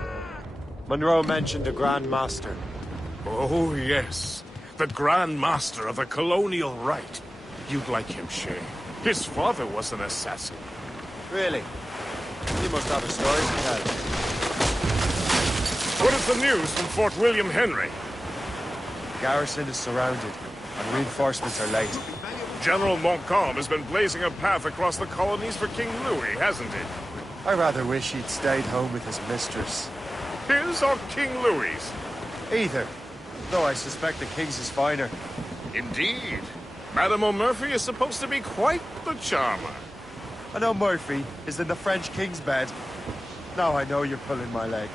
Monroe mentioned a Grand Master. Oh, yes. The Grand Master of the Colonial Rite. You'd like him, Shay. His father was an assassin. Really? He must have a story to tell. What is the news from Fort William Henry? The garrison is surrounded, and reinforcements are late. General Montcalm has been blazing a path across the colonies for King Louis, hasn't he? I rather wish he'd stayed home with his mistress. His or King Louis's? Either. Though I suspect the king's is finer. Indeed. Madame O'Murphy is supposed to be quite the charmer. I know Murphy is in the French king's bed. Now I know you're pulling my leg.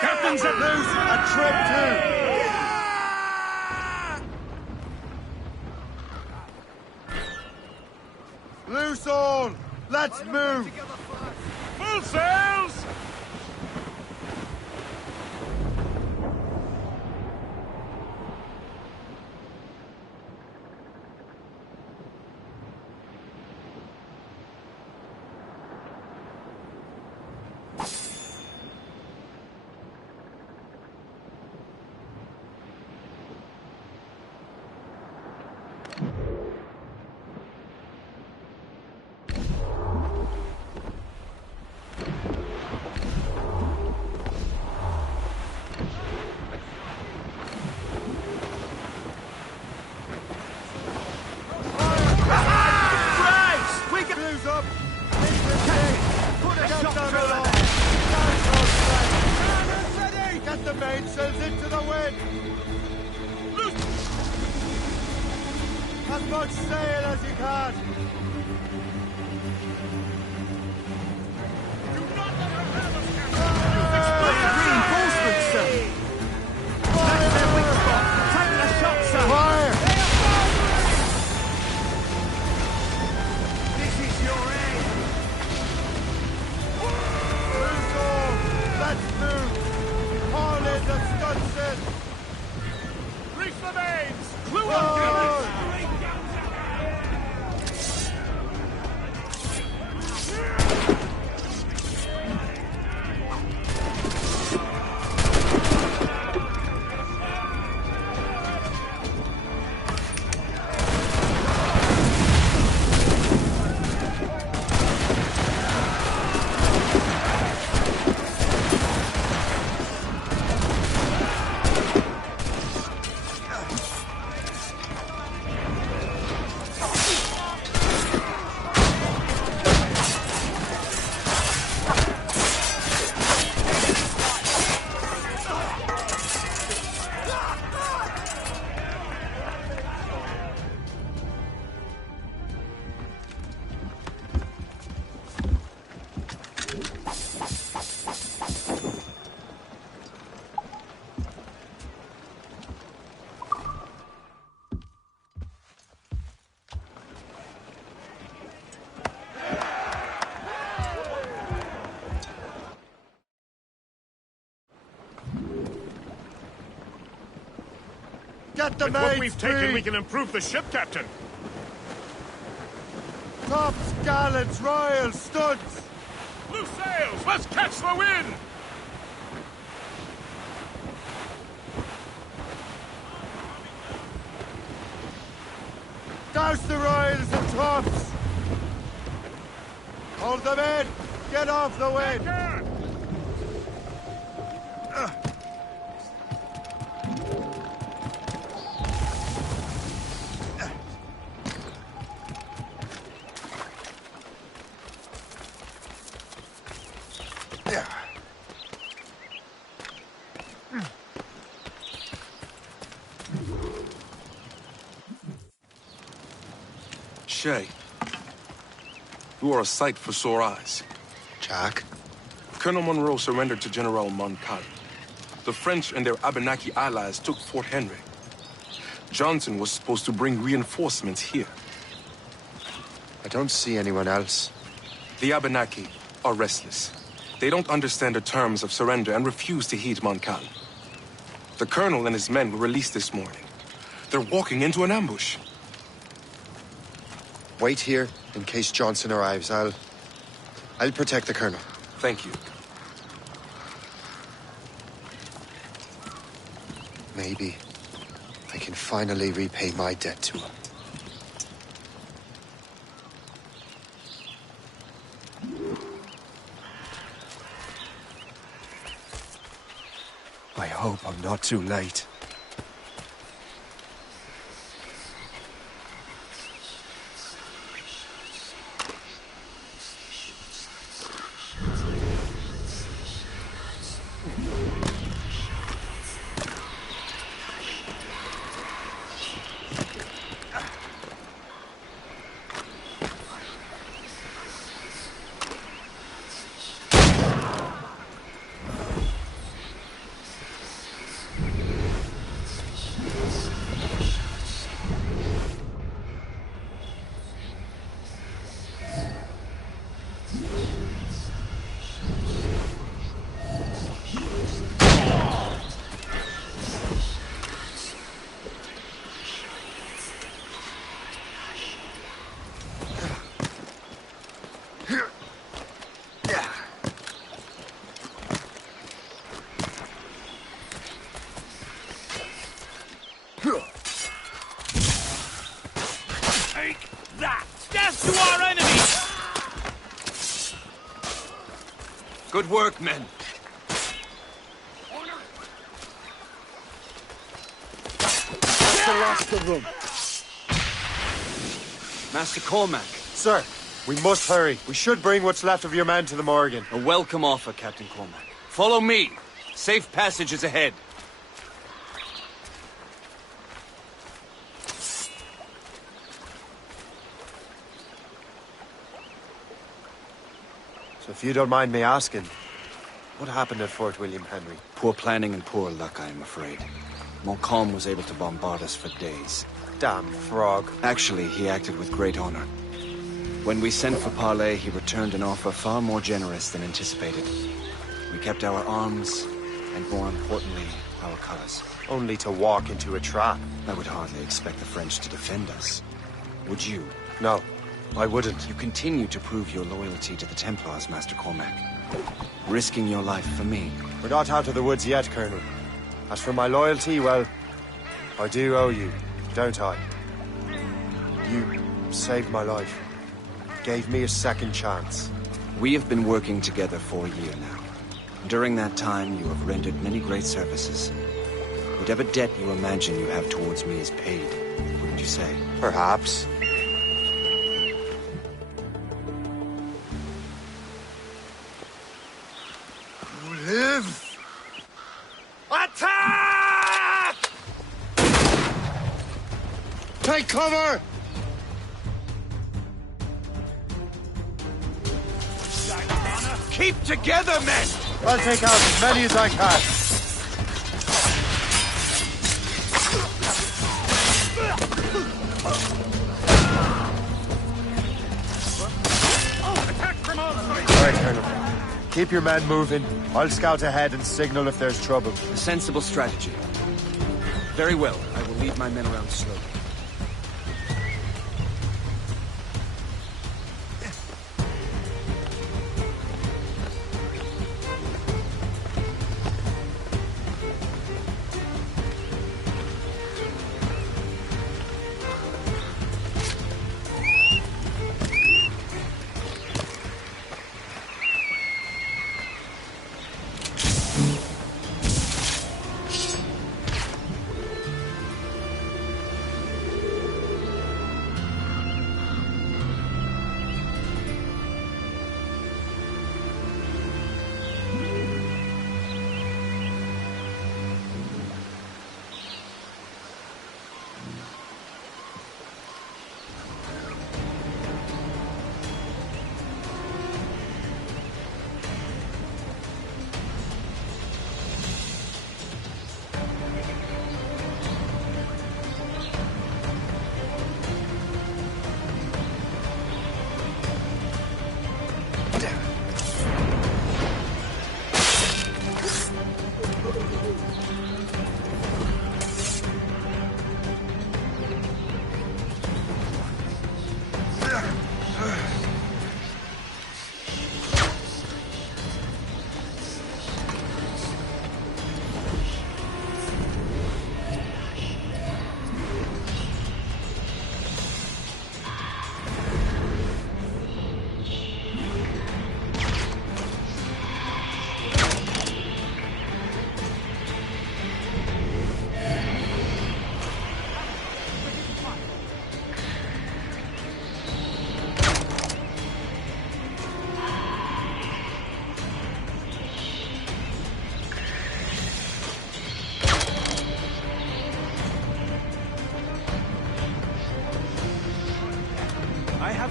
Captain's at loose! A trip too! Loose all! Let's move! Full sails! Get the mainsails into the wind! As much sail as you can! Reinforcements, sir! That's their weak spot! Take the shot, sir! Fire! This is your end! Loose all! Let's move! Haul in the stunsail! Reach the mains! Clue up, Captain! Get the With what mains we've taken, free. we can improve the ship, Captain. Tops, gallants, royals, studs! Loose sails! Let's catch the wind! Arse the royals and tops! Hold them in! Get off the wind! Shay, you are a sight for sore eyes. Jack? Colonel Monroe surrendered to General Montcalm. The French and their Abenaki allies took Fort Henry. Johnson was supposed to bring reinforcements here. I don't see anyone else. The Abenaki are restless. They don't understand the terms of surrender and refuse to heed Montcalm. The colonel and his men were released this morning. They're walking into an ambush. Wait here in case Johnson arrives. I'll protect the colonel. Thank you. Maybe I can finally repay my debt to him. I hope I'm not too late. Good work, men. That's the last of them. Master Cormac. Sir, we must hurry. We should bring what's left of your men to the Morgan. A welcome offer, Captain Cormac. Follow me. Safe passage is ahead. So if you don't mind me asking, what happened at Fort William Henry? Poor planning and poor luck, I am afraid. Montcalm was able to bombard us for days. Damn frog. Actually, he acted with great honor. When we sent for parley, he returned an offer far more generous than anticipated. We kept our arms, and more importantly, our colors. Only to walk into a trap. I would hardly expect the French to defend us. Would you? No. I wouldn't. You continue to prove your loyalty to the Templars, Master Cormac. Risking your life for me. We're not out of the woods yet, Colonel. As for my loyalty, well, I do owe you, don't I? You saved my life. Gave me a second chance. We have been working together for a year now. During that time, you have rendered many great services. Whatever debt you imagine you have towards me is paid, wouldn't you say? Perhaps. Live! Attack! Take cover! Keep together, men! I'll take out as many as I can. Attack from all sides! All right, Colonel. Keep your men moving. I'll scout ahead and signal if there's trouble. A sensible strategy. Very well. I will lead my men around slowly.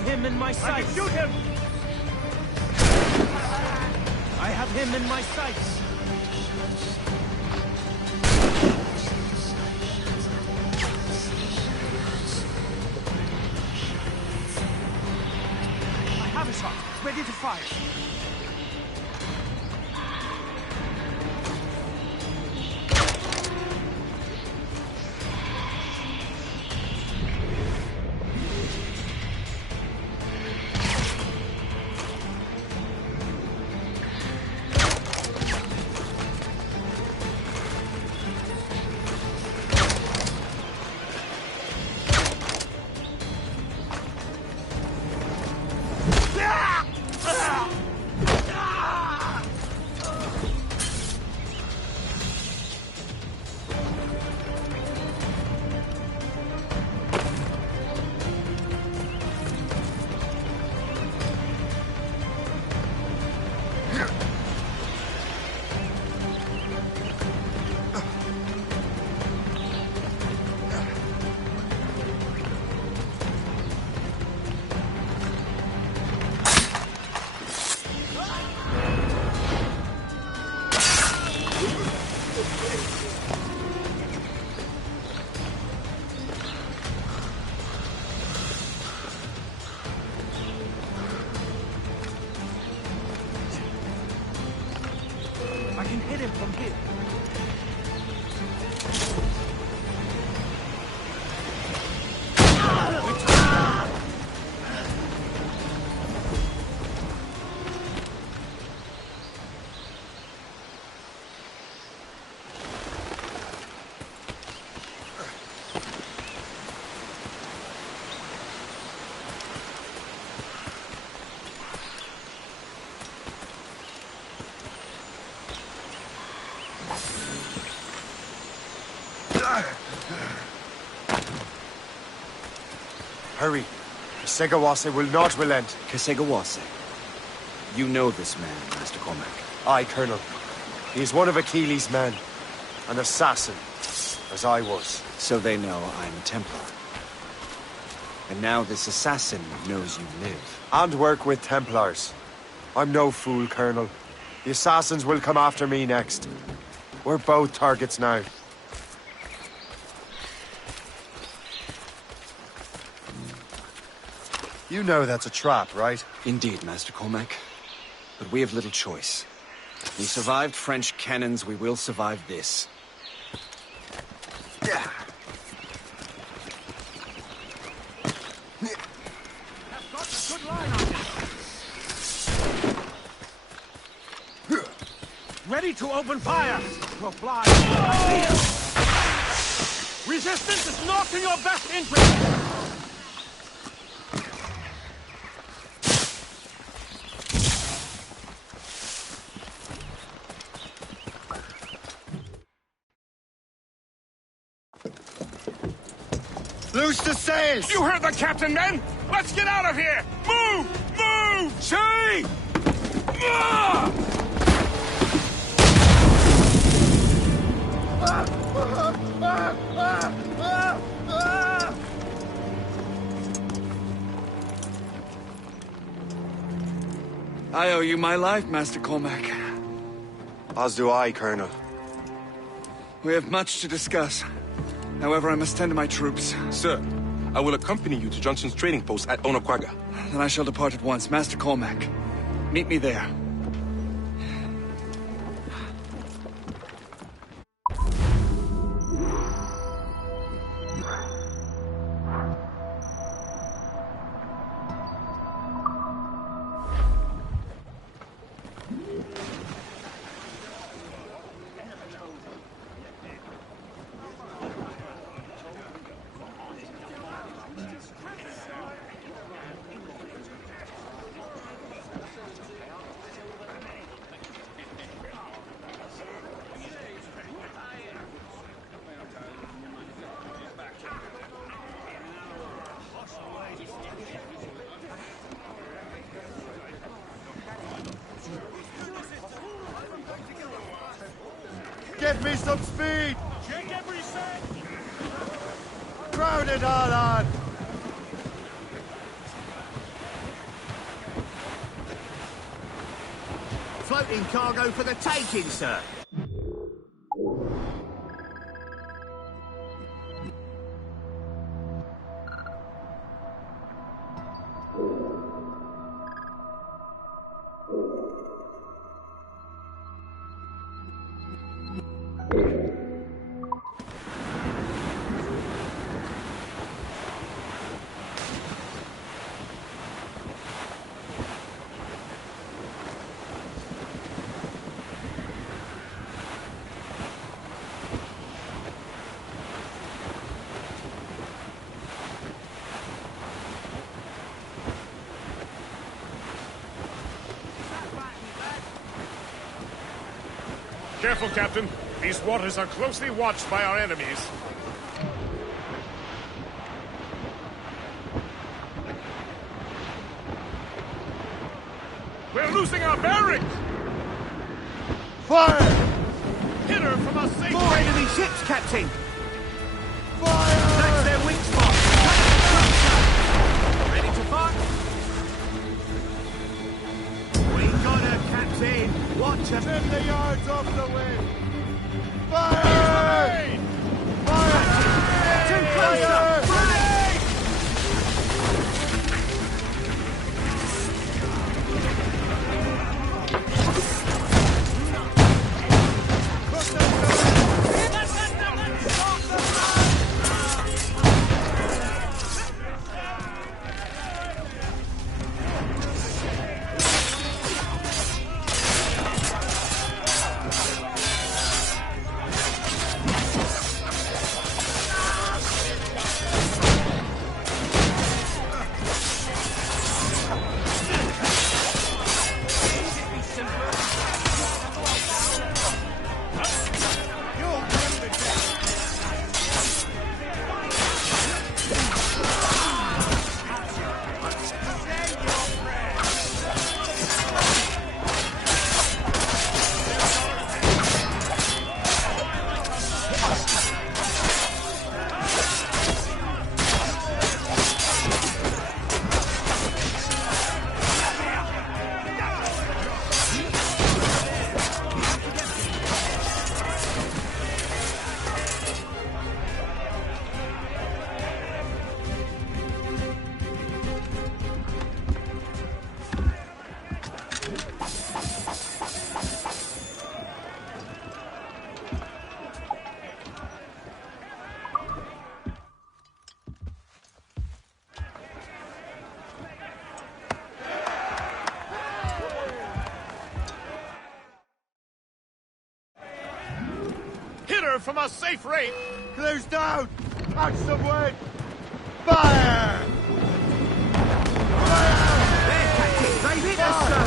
him in my sights. Shoot him! I have him in my sights. I have a shot, ready to fire. I can hit him from here. Hurry. Kesegawase will not relent. Kesegawase? You know this man, Master Cormac. Aye, Colonel. He is one of Achilles' men. An assassin, as I was. So they know I'm a Templar. And now this assassin knows you live. And work with Templars. I'm no fool, Colonel. The assassins will come after me next. We're both targets now. You know that's a trap, right? Indeed, Master Cormac. But we have little choice. We survived French cannons, we will survive this. Ready to open fire! To apply. Resistance is not in your best interest! Loose the sails! You heard the captain, men! Let's get out of here! Move! Move! See! I owe you my life, Master Cormac. As do I, Colonel. We have much to discuss. However, I must tend to my troops. Sir, I will accompany you to Johnson's trading post at Onokwaga. Then I shall depart at once. Master Cormac, meet me there. Give me some speed! Check every set! Crowd it all on! In cargo for the taking, sir. Careful, Captain. These waters are closely watched by our enemies. We're losing our bearings! Fire! Hit her from a safe... More enemy ships, Captain! Fire! That's their weak spot! Ready to fire? We got her, Captain! Watch her! 50 yards off the wind! Fire! Fire! Too close! From a safe rate! Close down! Catch some wind! Fire! Fire! There, Captain! They've hit us, sir!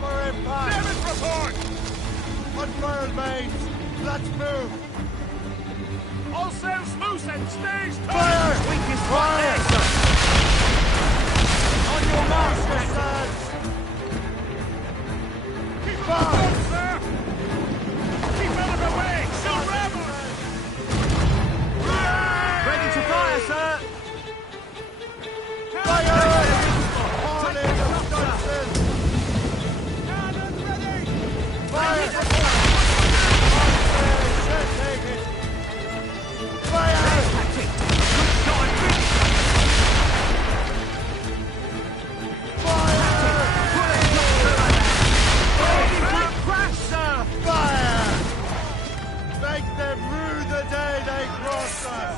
For impact! Damage report! Unfurled mains! Let's move! All sails loose and stays tight! Fire! Weakest right there, sir! On your mark, Captain! Keep fire! Keep out of the way! Shoot rebels! Ready to fire, sir! Fire! Fall in, Johnson! Cannon ready! Fire! Take it! Fire! Captain! Good shot! Fire! Crash, sir! Fire! Make them rue the day they cross us!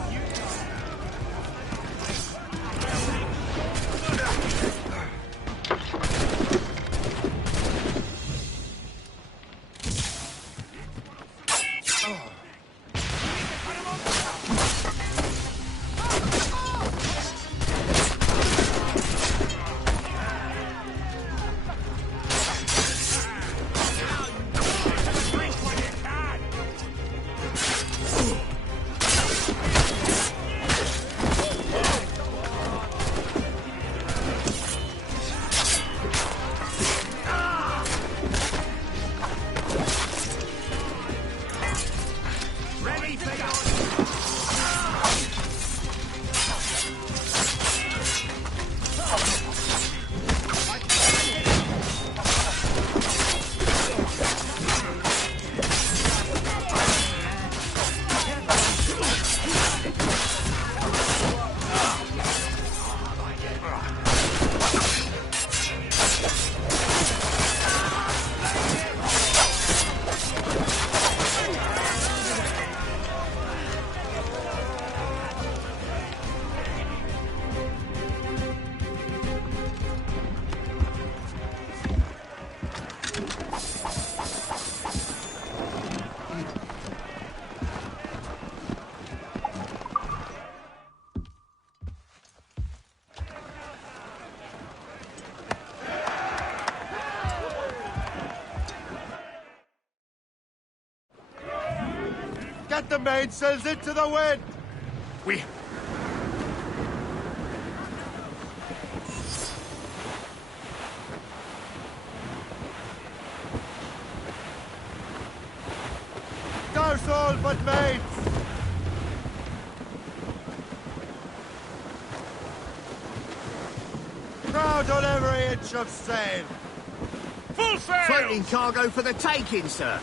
Get the mainsails into the wind! We... Douse all but mates! Crowd on every inch of sail! Full sail! Trading cargo for the taking, sir.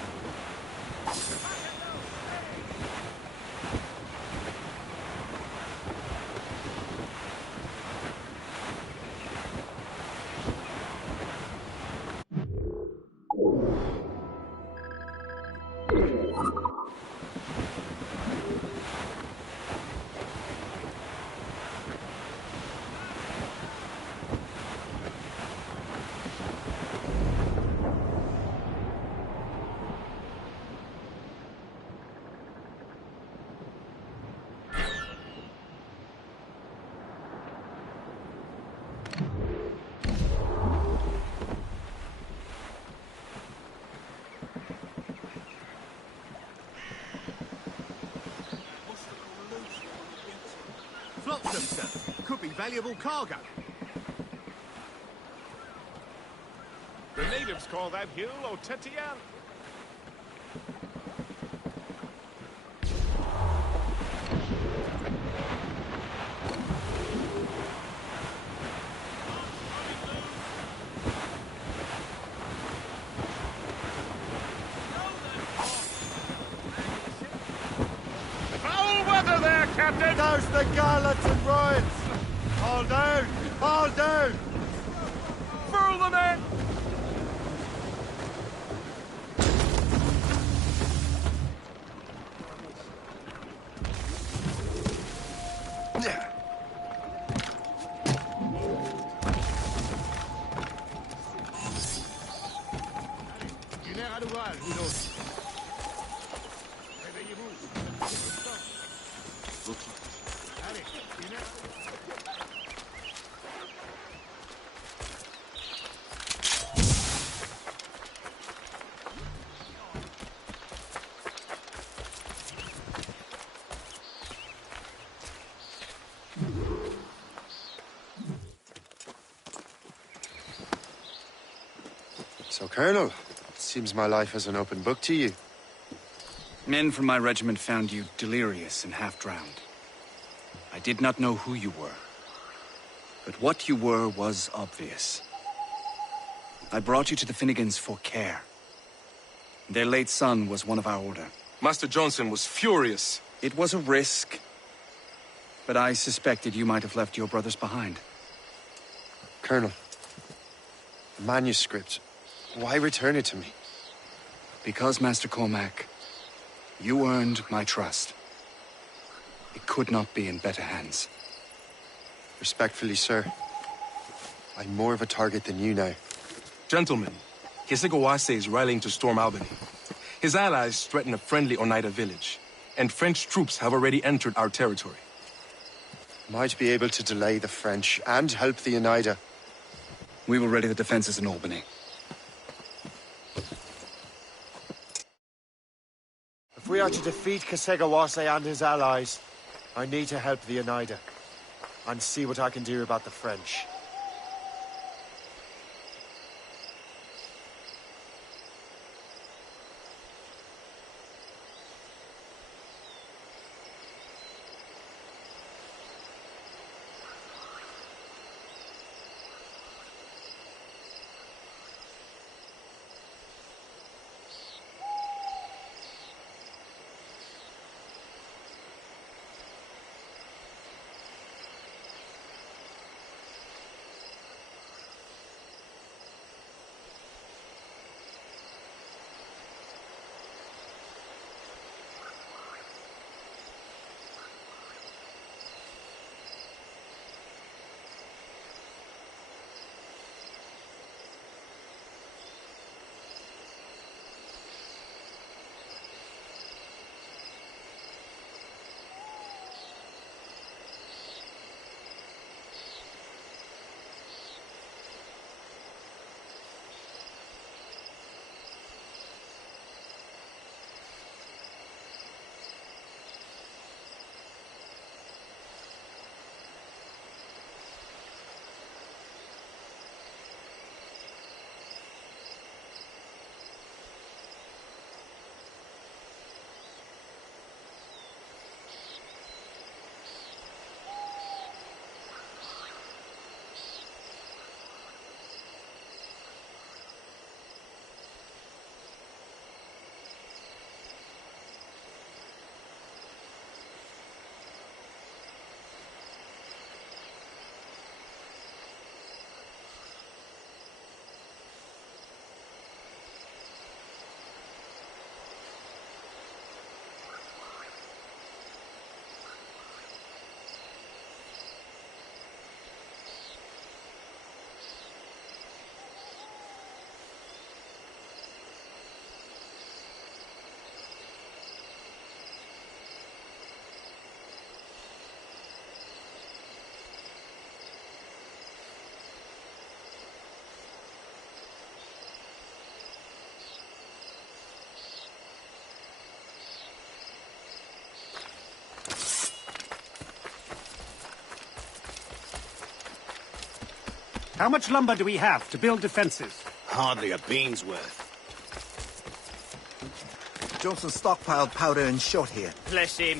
Flotsam, sir. Could be valuable cargo. The natives call that hill Otetian. Captain! Douse the gallants and royals! All down! All down! Furl the men! Une heure à l'ouvrage, vous autres. Réveillez-vous. Allez, une heure. So, Colonel, it seems my life is an open book to you. Men from my regiment found you delirious and half-drowned. I did not know who you were. But what you were was obvious. I brought you to the Finnegans for care. Their late son was one of our order. Master Johnson was furious. It was a risk, but I suspected you might have left your brothers behind. Colonel, the manuscript, why return it to me? Because, Master Cormac, you earned my trust. It could not be in better hands. Respectfully, sir, I'm more of a target than you now. Gentlemen, Kesegoase is rallying to storm Albany. His allies threaten a friendly Oneida village, and French troops have already entered our territory. Might be able to delay the French and help the Oneida. We will ready the defenses in Albany. If we are to defeat Kesegawase and his allies, I need to help the Oneida and see what I can do about the French. How much lumber do we have to build defenses? Hardly a bean's worth. Johnson stockpiled powder and shot here. Bless him.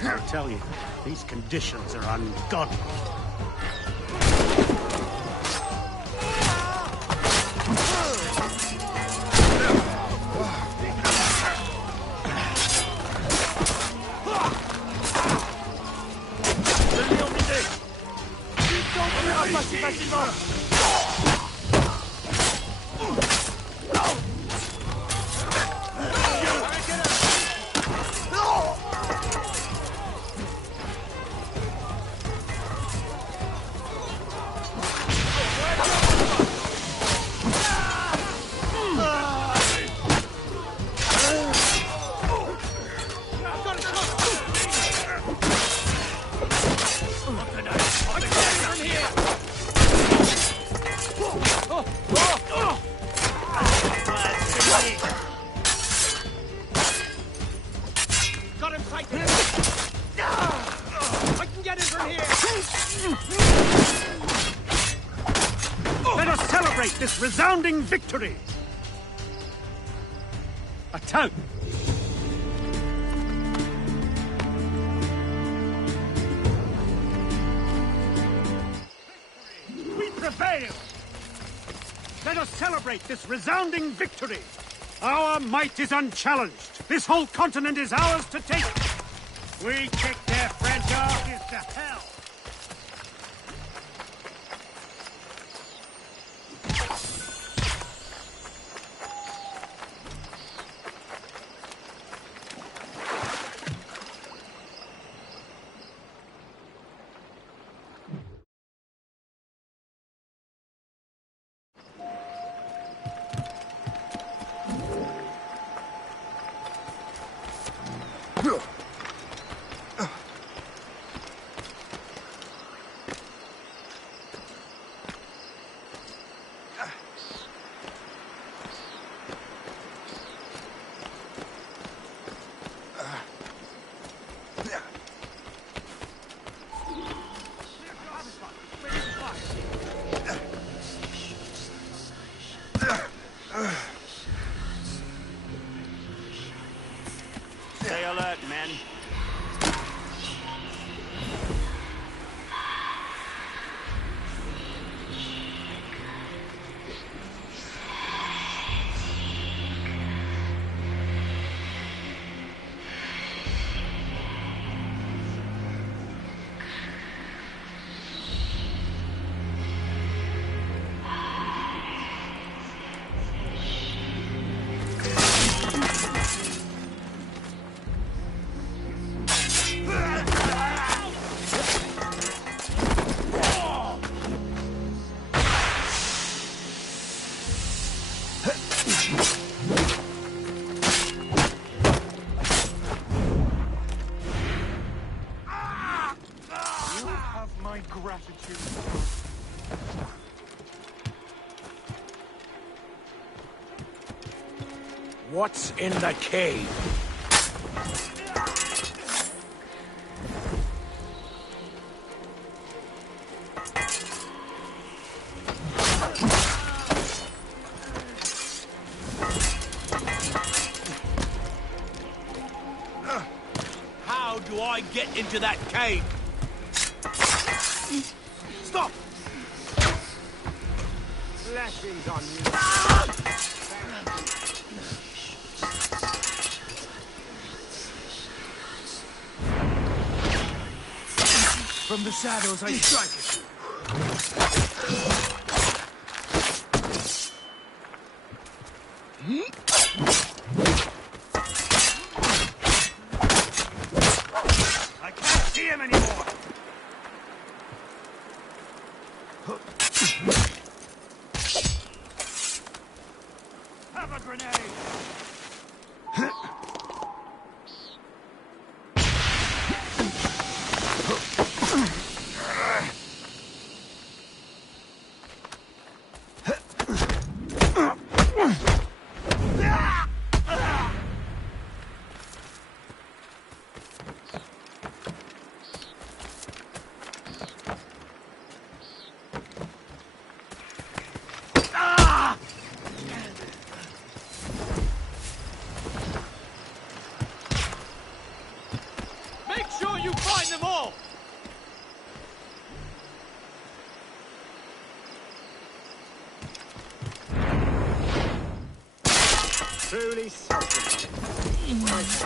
I tell you, these conditions are ungodly. Let us celebrate this resounding victory! A toast! We prevail! Let us celebrate this resounding victory! Our might is unchallenged. This whole continent is ours to take. We kick their French asses to hell! Stay alert, men. What's in the cave? How do I get into that cave? Stop! Blessings on you. From the shadows, I strike at you. I can't see him anymore! Have a grenade! Make sure you find them all! Truly self-defense.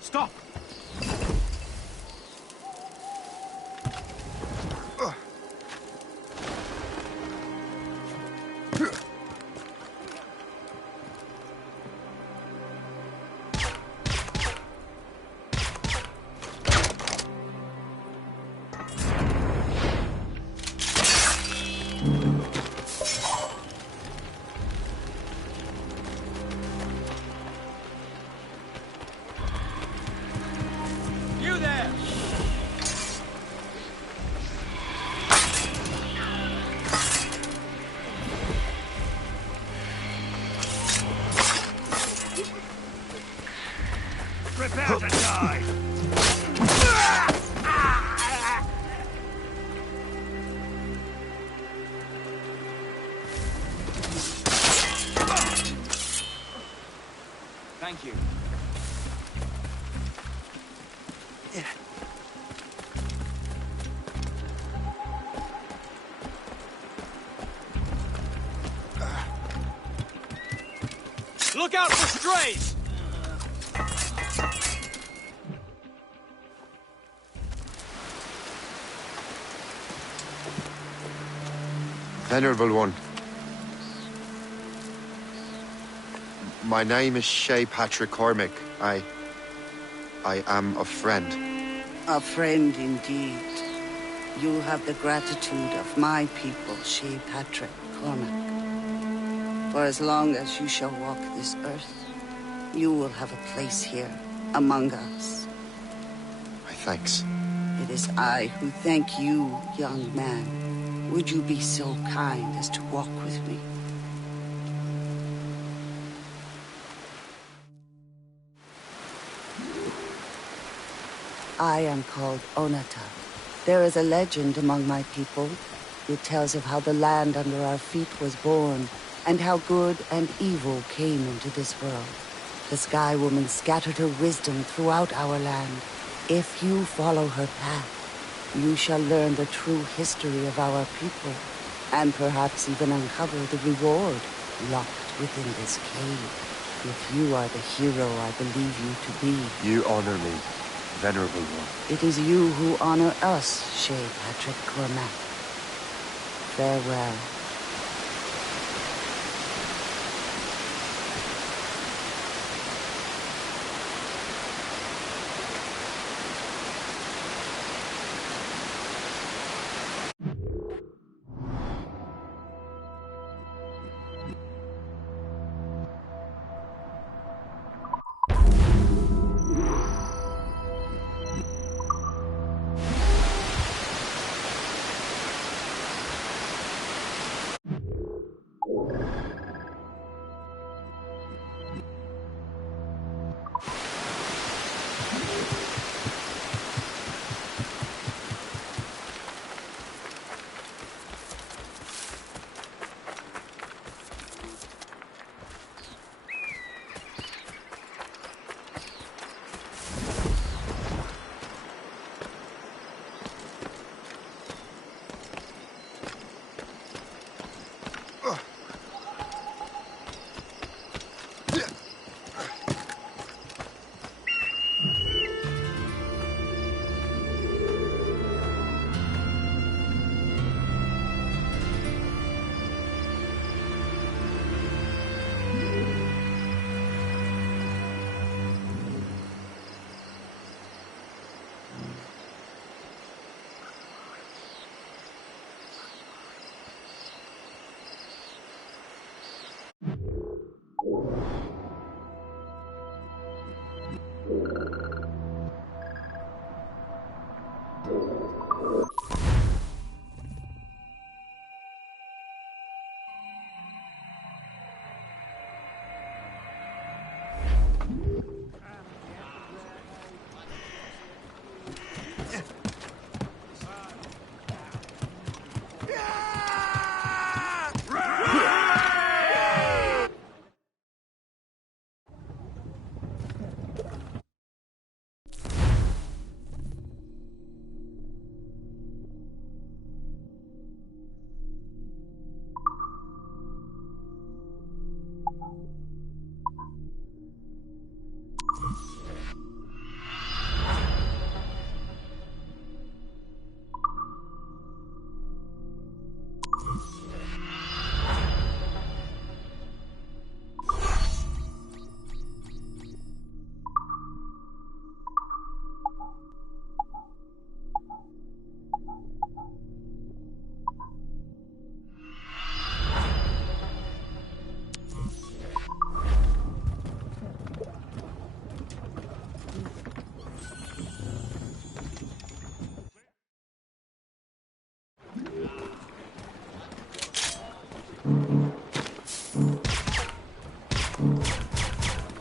Stop! You there! Prepare to die! Thank you. Look out for strays! Venerable one. My name is Shay Patrick Cormac. I am a friend. A friend indeed. You have the gratitude of my people, Shay Patrick Cormac. For as long as you shall walk this earth, you will have a place here among us. My thanks. It is I who thank you, young man. Would you be so kind as to walk with me? I am called Onata. There is a legend among my people. It tells of how the land under our feet was born, and how good and evil came into this world. The Sky Woman scattered her wisdom throughout our land. If you follow her path, you shall learn the true history of our people, and perhaps even uncover the reward locked within this cave. If you are the hero I believe you to be. You honor me, Venerable one. It is you who honor us, Shay Patrick Cormac. Farewell.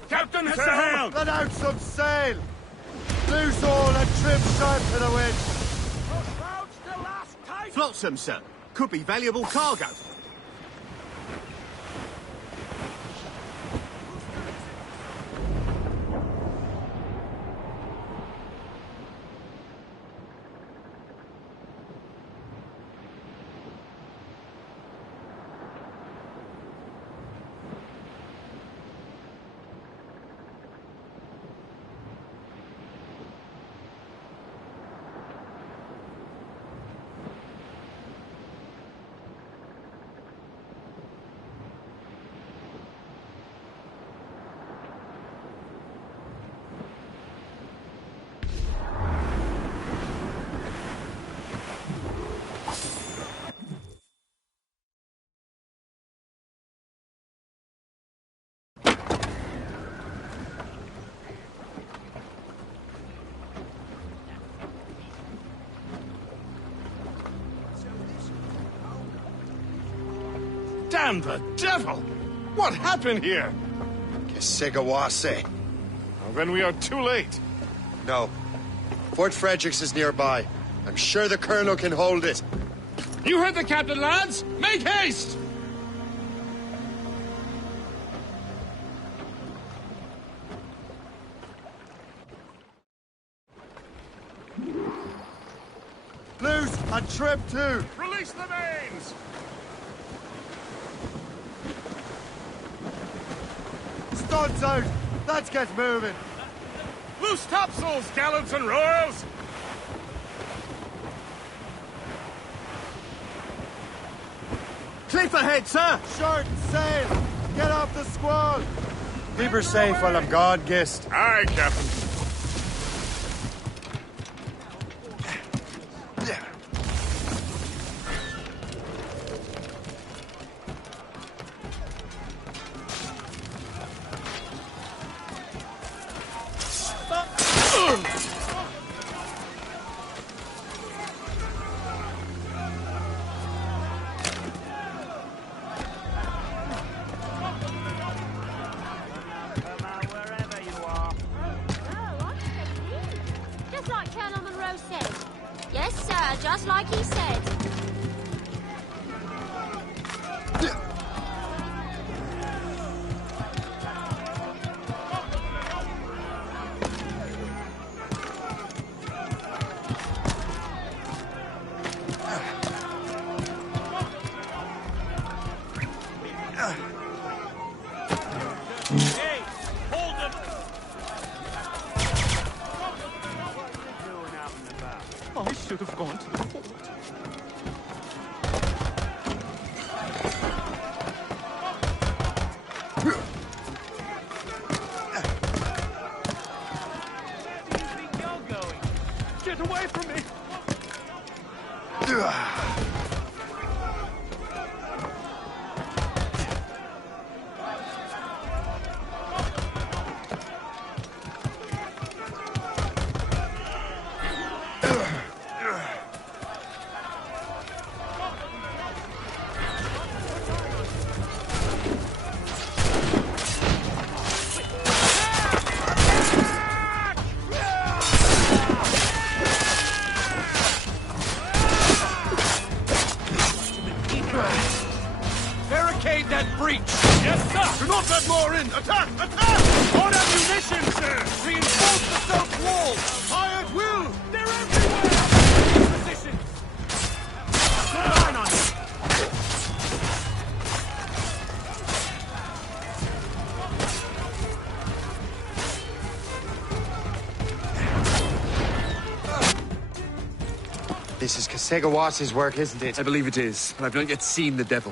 Captain Mr. Hale! Let out some sail! Loose all and trim sharp to the wind! Flotsam, sir. Could be valuable cargo. Damn the devil! What happened here? Kesegawase. Well, then we are too late. No. Fort Fredericks is nearby. I'm sure the Colonel can hold it. You heard the captain, lads! Make haste! Loose and trim too! Release the mains! Studs out! Let's get moving! Loose topsails, gallants and royals! Cliff ahead, sir! Short sail! Get off the squall! Keep her safe while I'm gone, Gist. Aye, Captain. Yes, sir, just like he said. Hey, hold him! I should have gone to the fort. Get away from me! Barricade that breach! Yes, sir! Do not let more in! Attack! Attack! On ammunition, sir! Reinforce the south wall! Fire at will! They're everywhere! Position! Line on This is Kasegawasi's work, isn't it? I believe it is, but I've not yet seen the devil.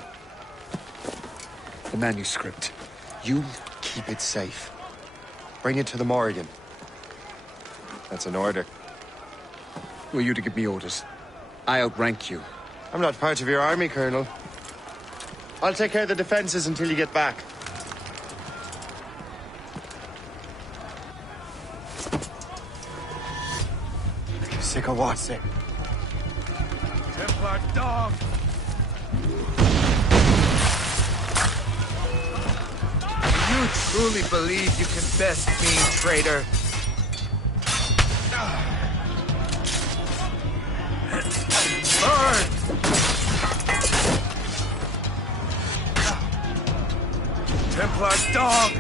The manuscript. You keep it safe. Bring it to the Morrigan. That's an order. Who are you to give me orders? I outrank you. I'm not part of your army, Colonel. I'll take care of the defenses until you get back. Kasegawasi. Templar dog! You truly believe you can best me, traitor? Burn! Templar dog!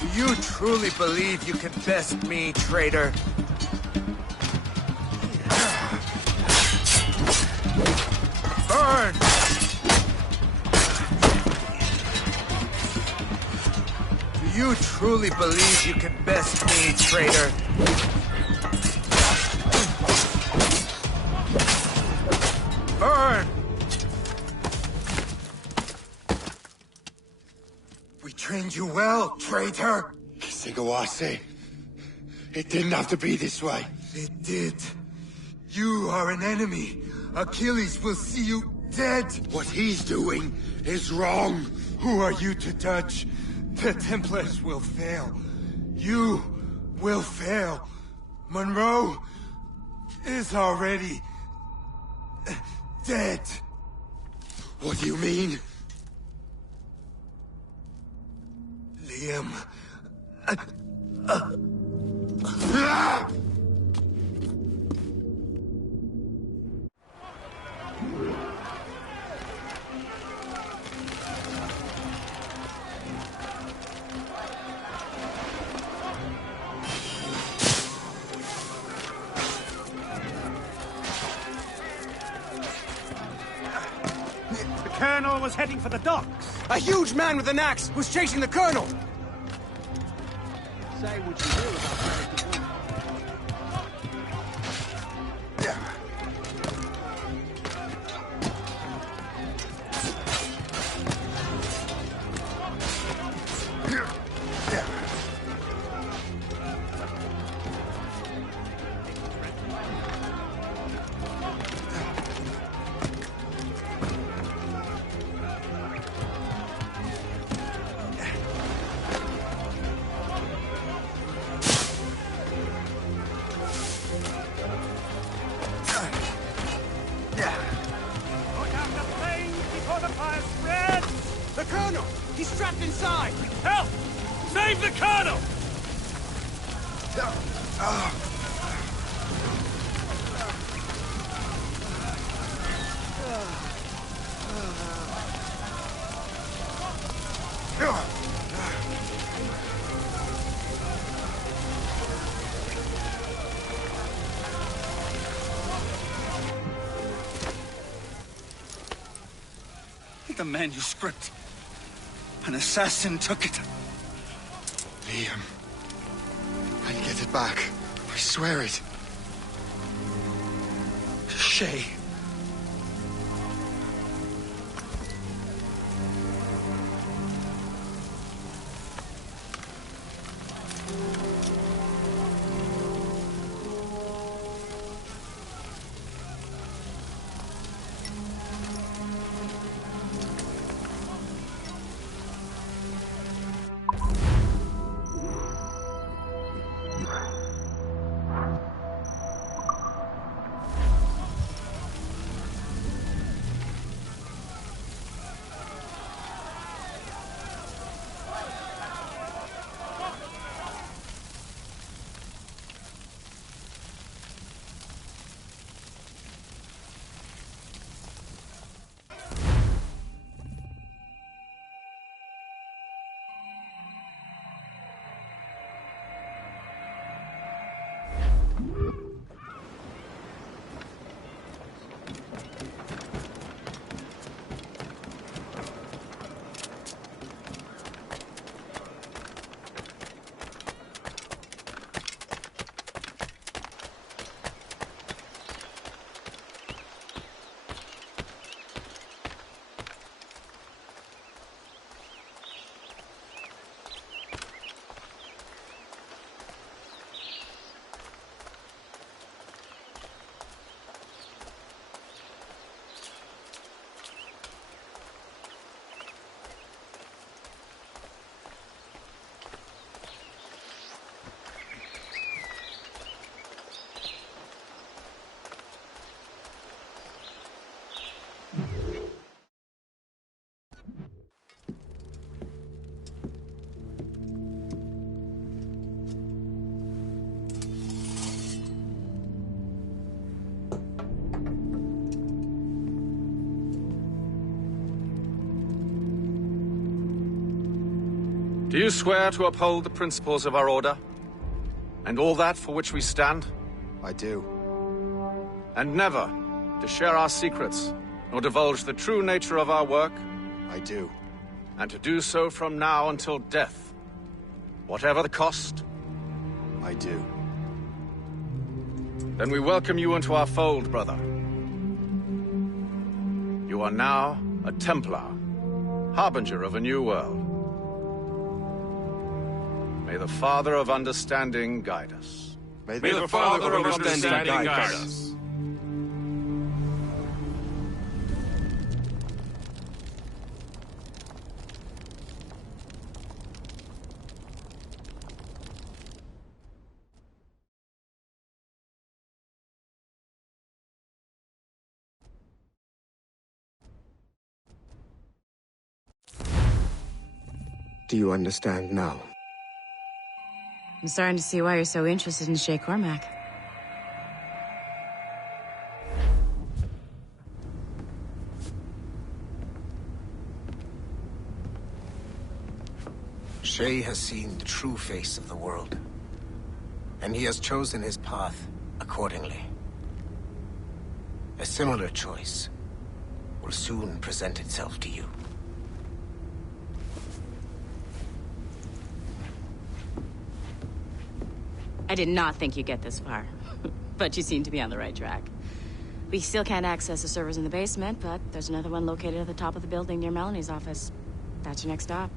Do you truly believe you can best me, traitor? Burn! Do you truly believe you can best me, traitor? Burn! We trained you well, traitor! Kasegawasi. It didn't have to be this way. It did. You are an enemy. Achilles will see you dead. What he's doing is wrong. Who are you to judge? The Templars will fail. You will fail. Monroe is already dead. What do you mean? Liam. The Colonel was heading for the docks. A huge man with an axe was chasing the Colonel! Say what you will about Paris. He's trapped inside! Help! Save the Colonel! The manuscript. An assassin took it. Liam. I'll get it back. I swear it. Shay. Do you swear to uphold the principles of our order? And all that for which we stand? I do. And never to share our secrets, nor divulge the true nature of our work? I do. And to do so from now until death, whatever the cost? I do. Then we welcome you into our fold, brother. You are now a Templar, harbinger of a new world. May the Father of Understanding guide us. May the Father of Understanding guide us. Do you understand now? I'm starting to see why you're so interested in Shay Cormac. Shay has seen the true face of the world, and he has chosen his path accordingly. A similar choice will soon present itself to you. I did not think you'd get this far, but you seem to be on the right track. We still can't access the servers in the basement, but there's another one located at the top of the building near Melanie's office. That's your next stop.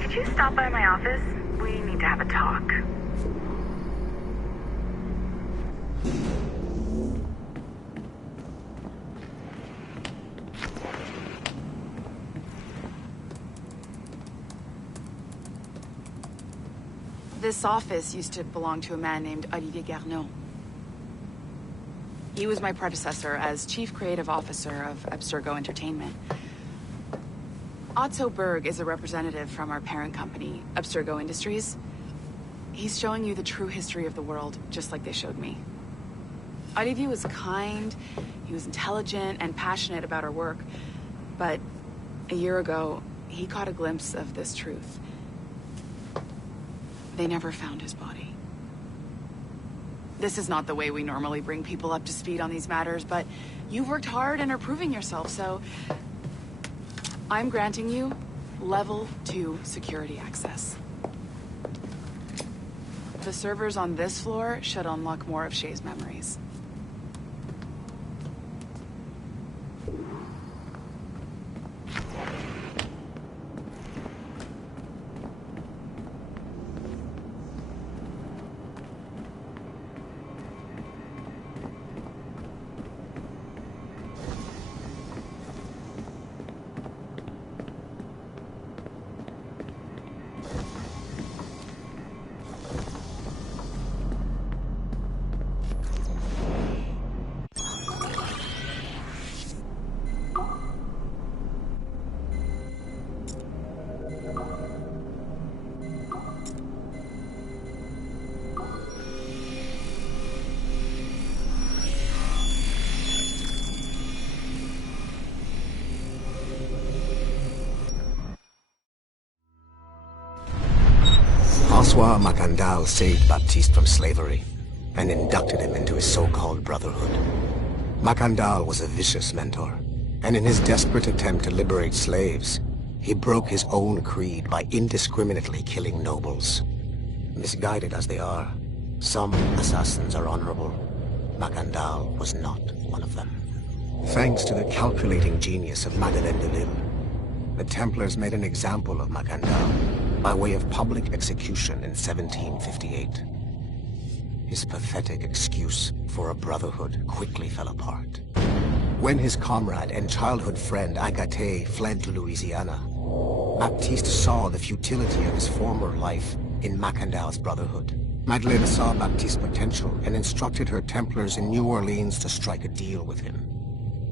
Could you stop by my office? We need to have a talk. This office used to belong to a man named Olivier Garneau. He was my predecessor as Chief Creative Officer of Abstergo Entertainment. Otto Berg is a representative from our parent company, Abstergo Industries. He's showing you the true history of the world, just like they showed me. Olivier was kind, he was intelligent and passionate about our work, but a year ago, he caught a glimpse of this truth. They never found his body. This is not the way we normally bring people up to speed on these matters, but you've worked hard and are proving yourself, so I'm granting you level 2 security access. The servers on this floor should unlock more of Shay's memories. François Macandal saved Baptiste from slavery and inducted him into his so-called brotherhood. Macandal was a vicious mentor, and in his desperate attempt to liberate slaves, he broke his own creed by indiscriminately killing nobles. Misguided as they are, some assassins are honorable. Macandal was not one of them. Thanks to the calculating genius of Madeleine de Lille, the Templars made an example of Macandal by way of public execution in 1758. His pathetic excuse for a brotherhood quickly fell apart. When his comrade and childhood friend Agathe fled to Louisiana, Baptiste saw the futility of his former life in Macandal's Brotherhood. Madeleine saw Baptiste's potential and instructed her Templars in New Orleans to strike a deal with him.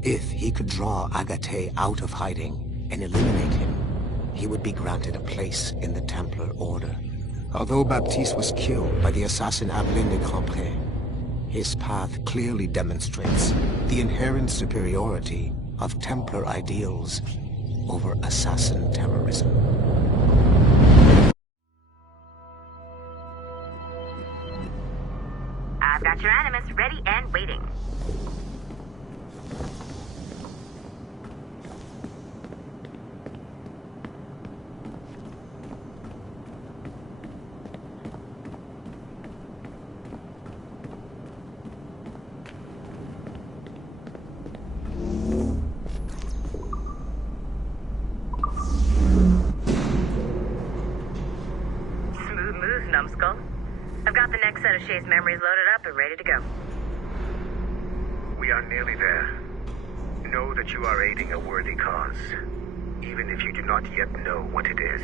If he could draw Agaté out of hiding and eliminate him, he would be granted a place in the Templar Order. Although Baptiste was killed by the assassin Aveline de Grandpré, his path clearly demonstrates the inherent superiority of Templar ideals over assassin terrorism. I've got your Animus ready and waiting. Numbskull. I've got the next set of Shay's memories loaded up and ready to go. We are nearly there. Know that you are aiding a worthy cause, even if you do not yet know what it is.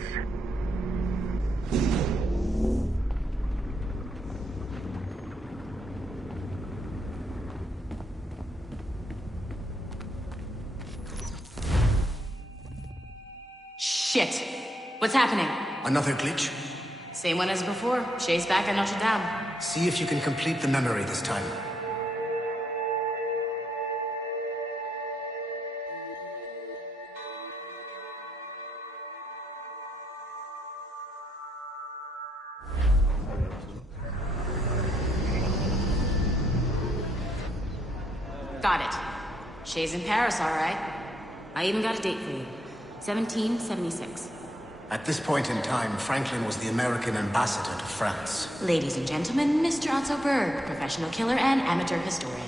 Shit. What's happening? Another glitch? Same one as before. Shay's back at Notre Dame. See if you can complete the memory this time. Got it. Shay's in Paris, all right. I even got a date for you. 1776. At this point in time, Franklin was the American ambassador to France. Ladies and gentlemen, Mr. Otto Berg, professional killer and amateur historian.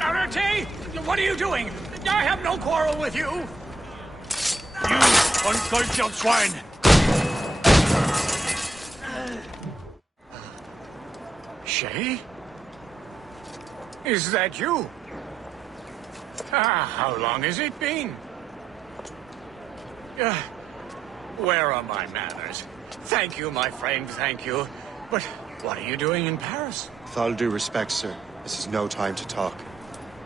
Arate! What are you doing? I have no quarrel with you! You uncultured swine! Shay? Is that you? How long has it been? Where are my manners? Thank you, my friend, thank you. But what are you doing in Paris? With all due respect, sir, this is no time to talk.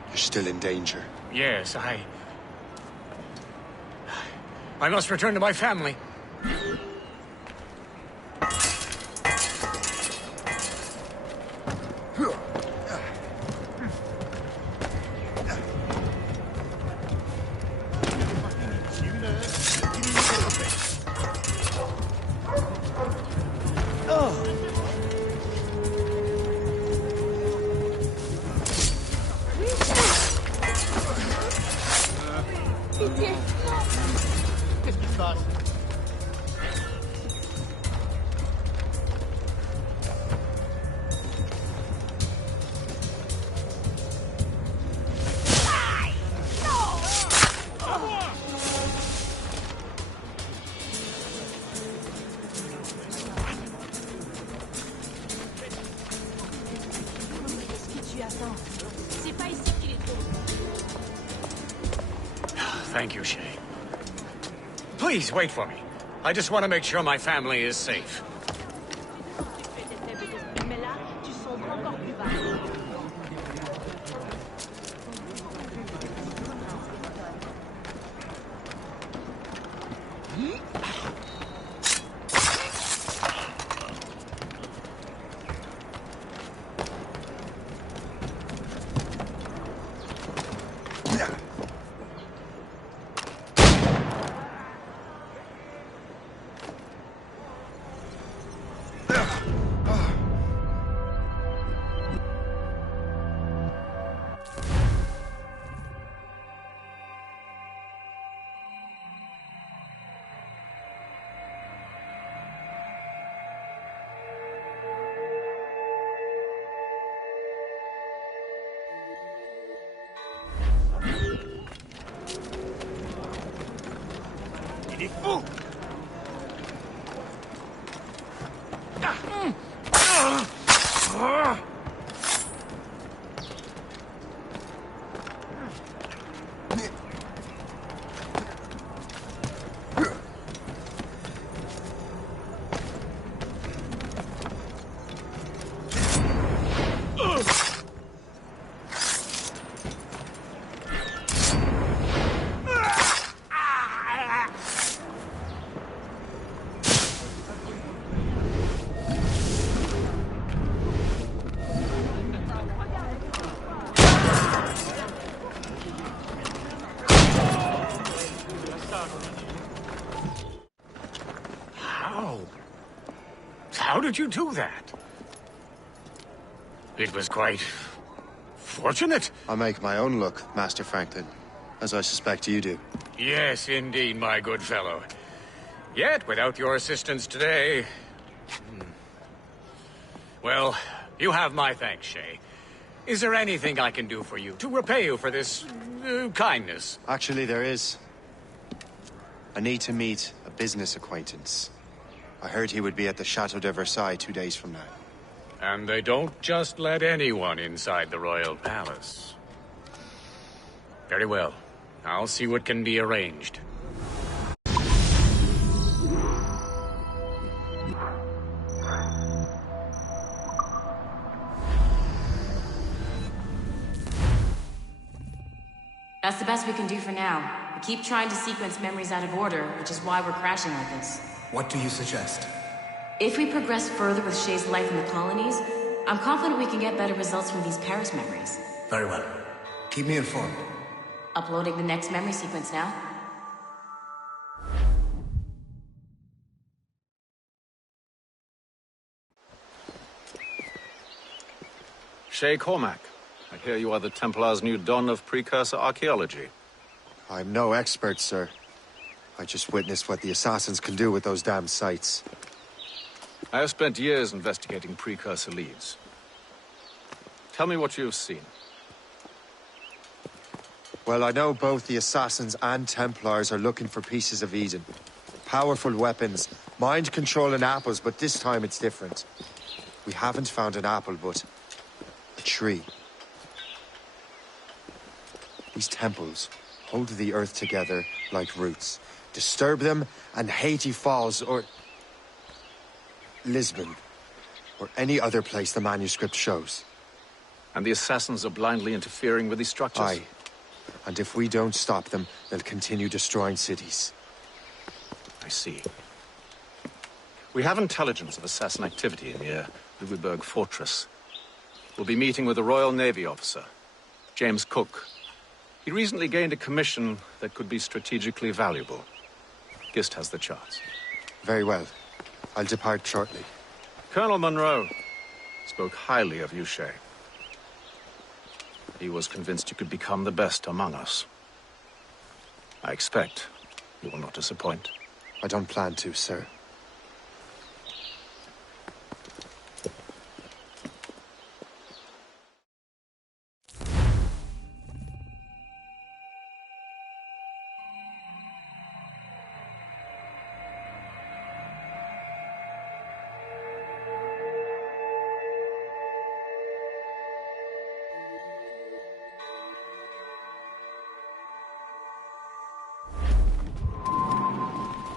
You're still in danger. Yes, I must return to my family. Thank you, Shay. Please, wait for me. I just want to make sure my family is safe. How did you do that? It was quite fortunate. I make my own luck, Master Franklin, as I suspect you do. Yes, indeed, my good fellow. Yet, without your assistance today... Well, you have my thanks, Shay. Is there anything I can do for you to repay you for this kindness? Actually, there is. I need to meet a business acquaintance. I heard he would be at the Chateau de Versailles 2 days from now. And they don't just let anyone inside the royal palace. Very well. I'll see what can be arranged. That's the best we can do for now. We keep trying to sequence memories out of order, which is why we're crashing like this. What do you suggest? If we progress further with Shay's life in the colonies, I'm confident we can get better results from these Paris memories. Very well. Keep me informed. Uploading the next memory sequence now. Shay Cormac, I hear you are the Templar's new don of precursor archaeology. I'm no expert, sir. I just witnessed what the assassins can do with those damn sites. I have spent years investigating precursor leads. Tell me what you have seen. Well, I know both the assassins and Templars are looking for pieces of Eden. Powerful weapons, mind-controlling apples, but this time it's different. We haven't found an apple, but a tree. These temples hold the earth together like roots. Disturb them, and Haiti falls, or Lisbon, or any other place the manuscript shows. And the assassins are blindly interfering with these structures? Aye. And if we don't stop them, they'll continue destroying cities. I see. We have intelligence of assassin activity near Louisburg Fortress. We'll be meeting with a Royal Navy officer, James Cook. He recently gained a commission that could be strategically valuable. Gist has the charts. Very well. I'll depart shortly. Colonel Monroe spoke highly of you, Shay. He was convinced you could become the best among us. I expect you will not disappoint. I don't plan to, sir.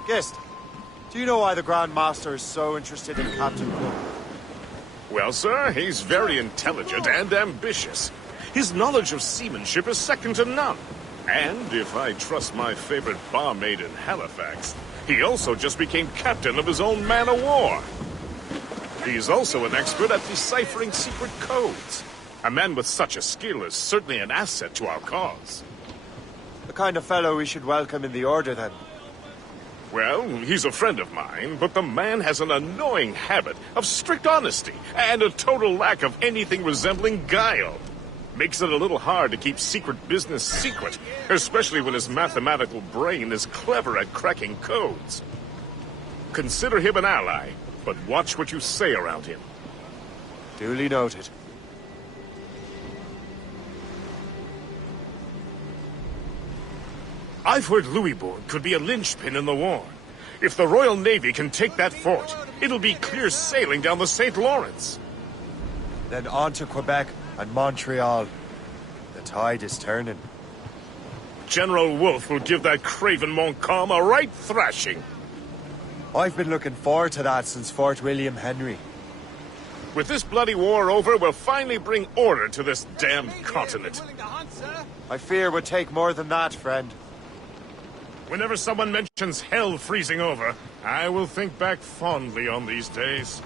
Gist, do you know why the Grand Master is so interested in Captain Cook? Well, sir, he's very intelligent and ambitious. His knowledge of seamanship is second to none. And if I trust my favorite barmaid in Halifax, he also just became captain of his own man-of-war. He's also an expert at deciphering secret codes. A man with such a skill is certainly an asset to our cause. The kind of fellow we should welcome in the Order, then. Well, he's a friend of mine, but the man has an annoying habit of strict honesty and a total lack of anything resembling guile. Makes it a little hard to keep secret business secret, especially when his mathematical brain is clever at cracking codes. Consider him an ally, but watch what you say around him. Duly noted. I've heard Louisbourg could be a linchpin in the war. If the Royal Navy can take that fort, it'll be clear sailing down the St. Lawrence. Then on to Quebec and Montreal. The tide is turning. General Wolfe will give that craven Montcalm a right thrashing. I've been looking forward to that since Fort William Henry. With this bloody war over, we'll finally bring order to this damned continent. I fear it would take more than that, friend. Whenever someone mentions hell freezing over, I will think back fondly on these days.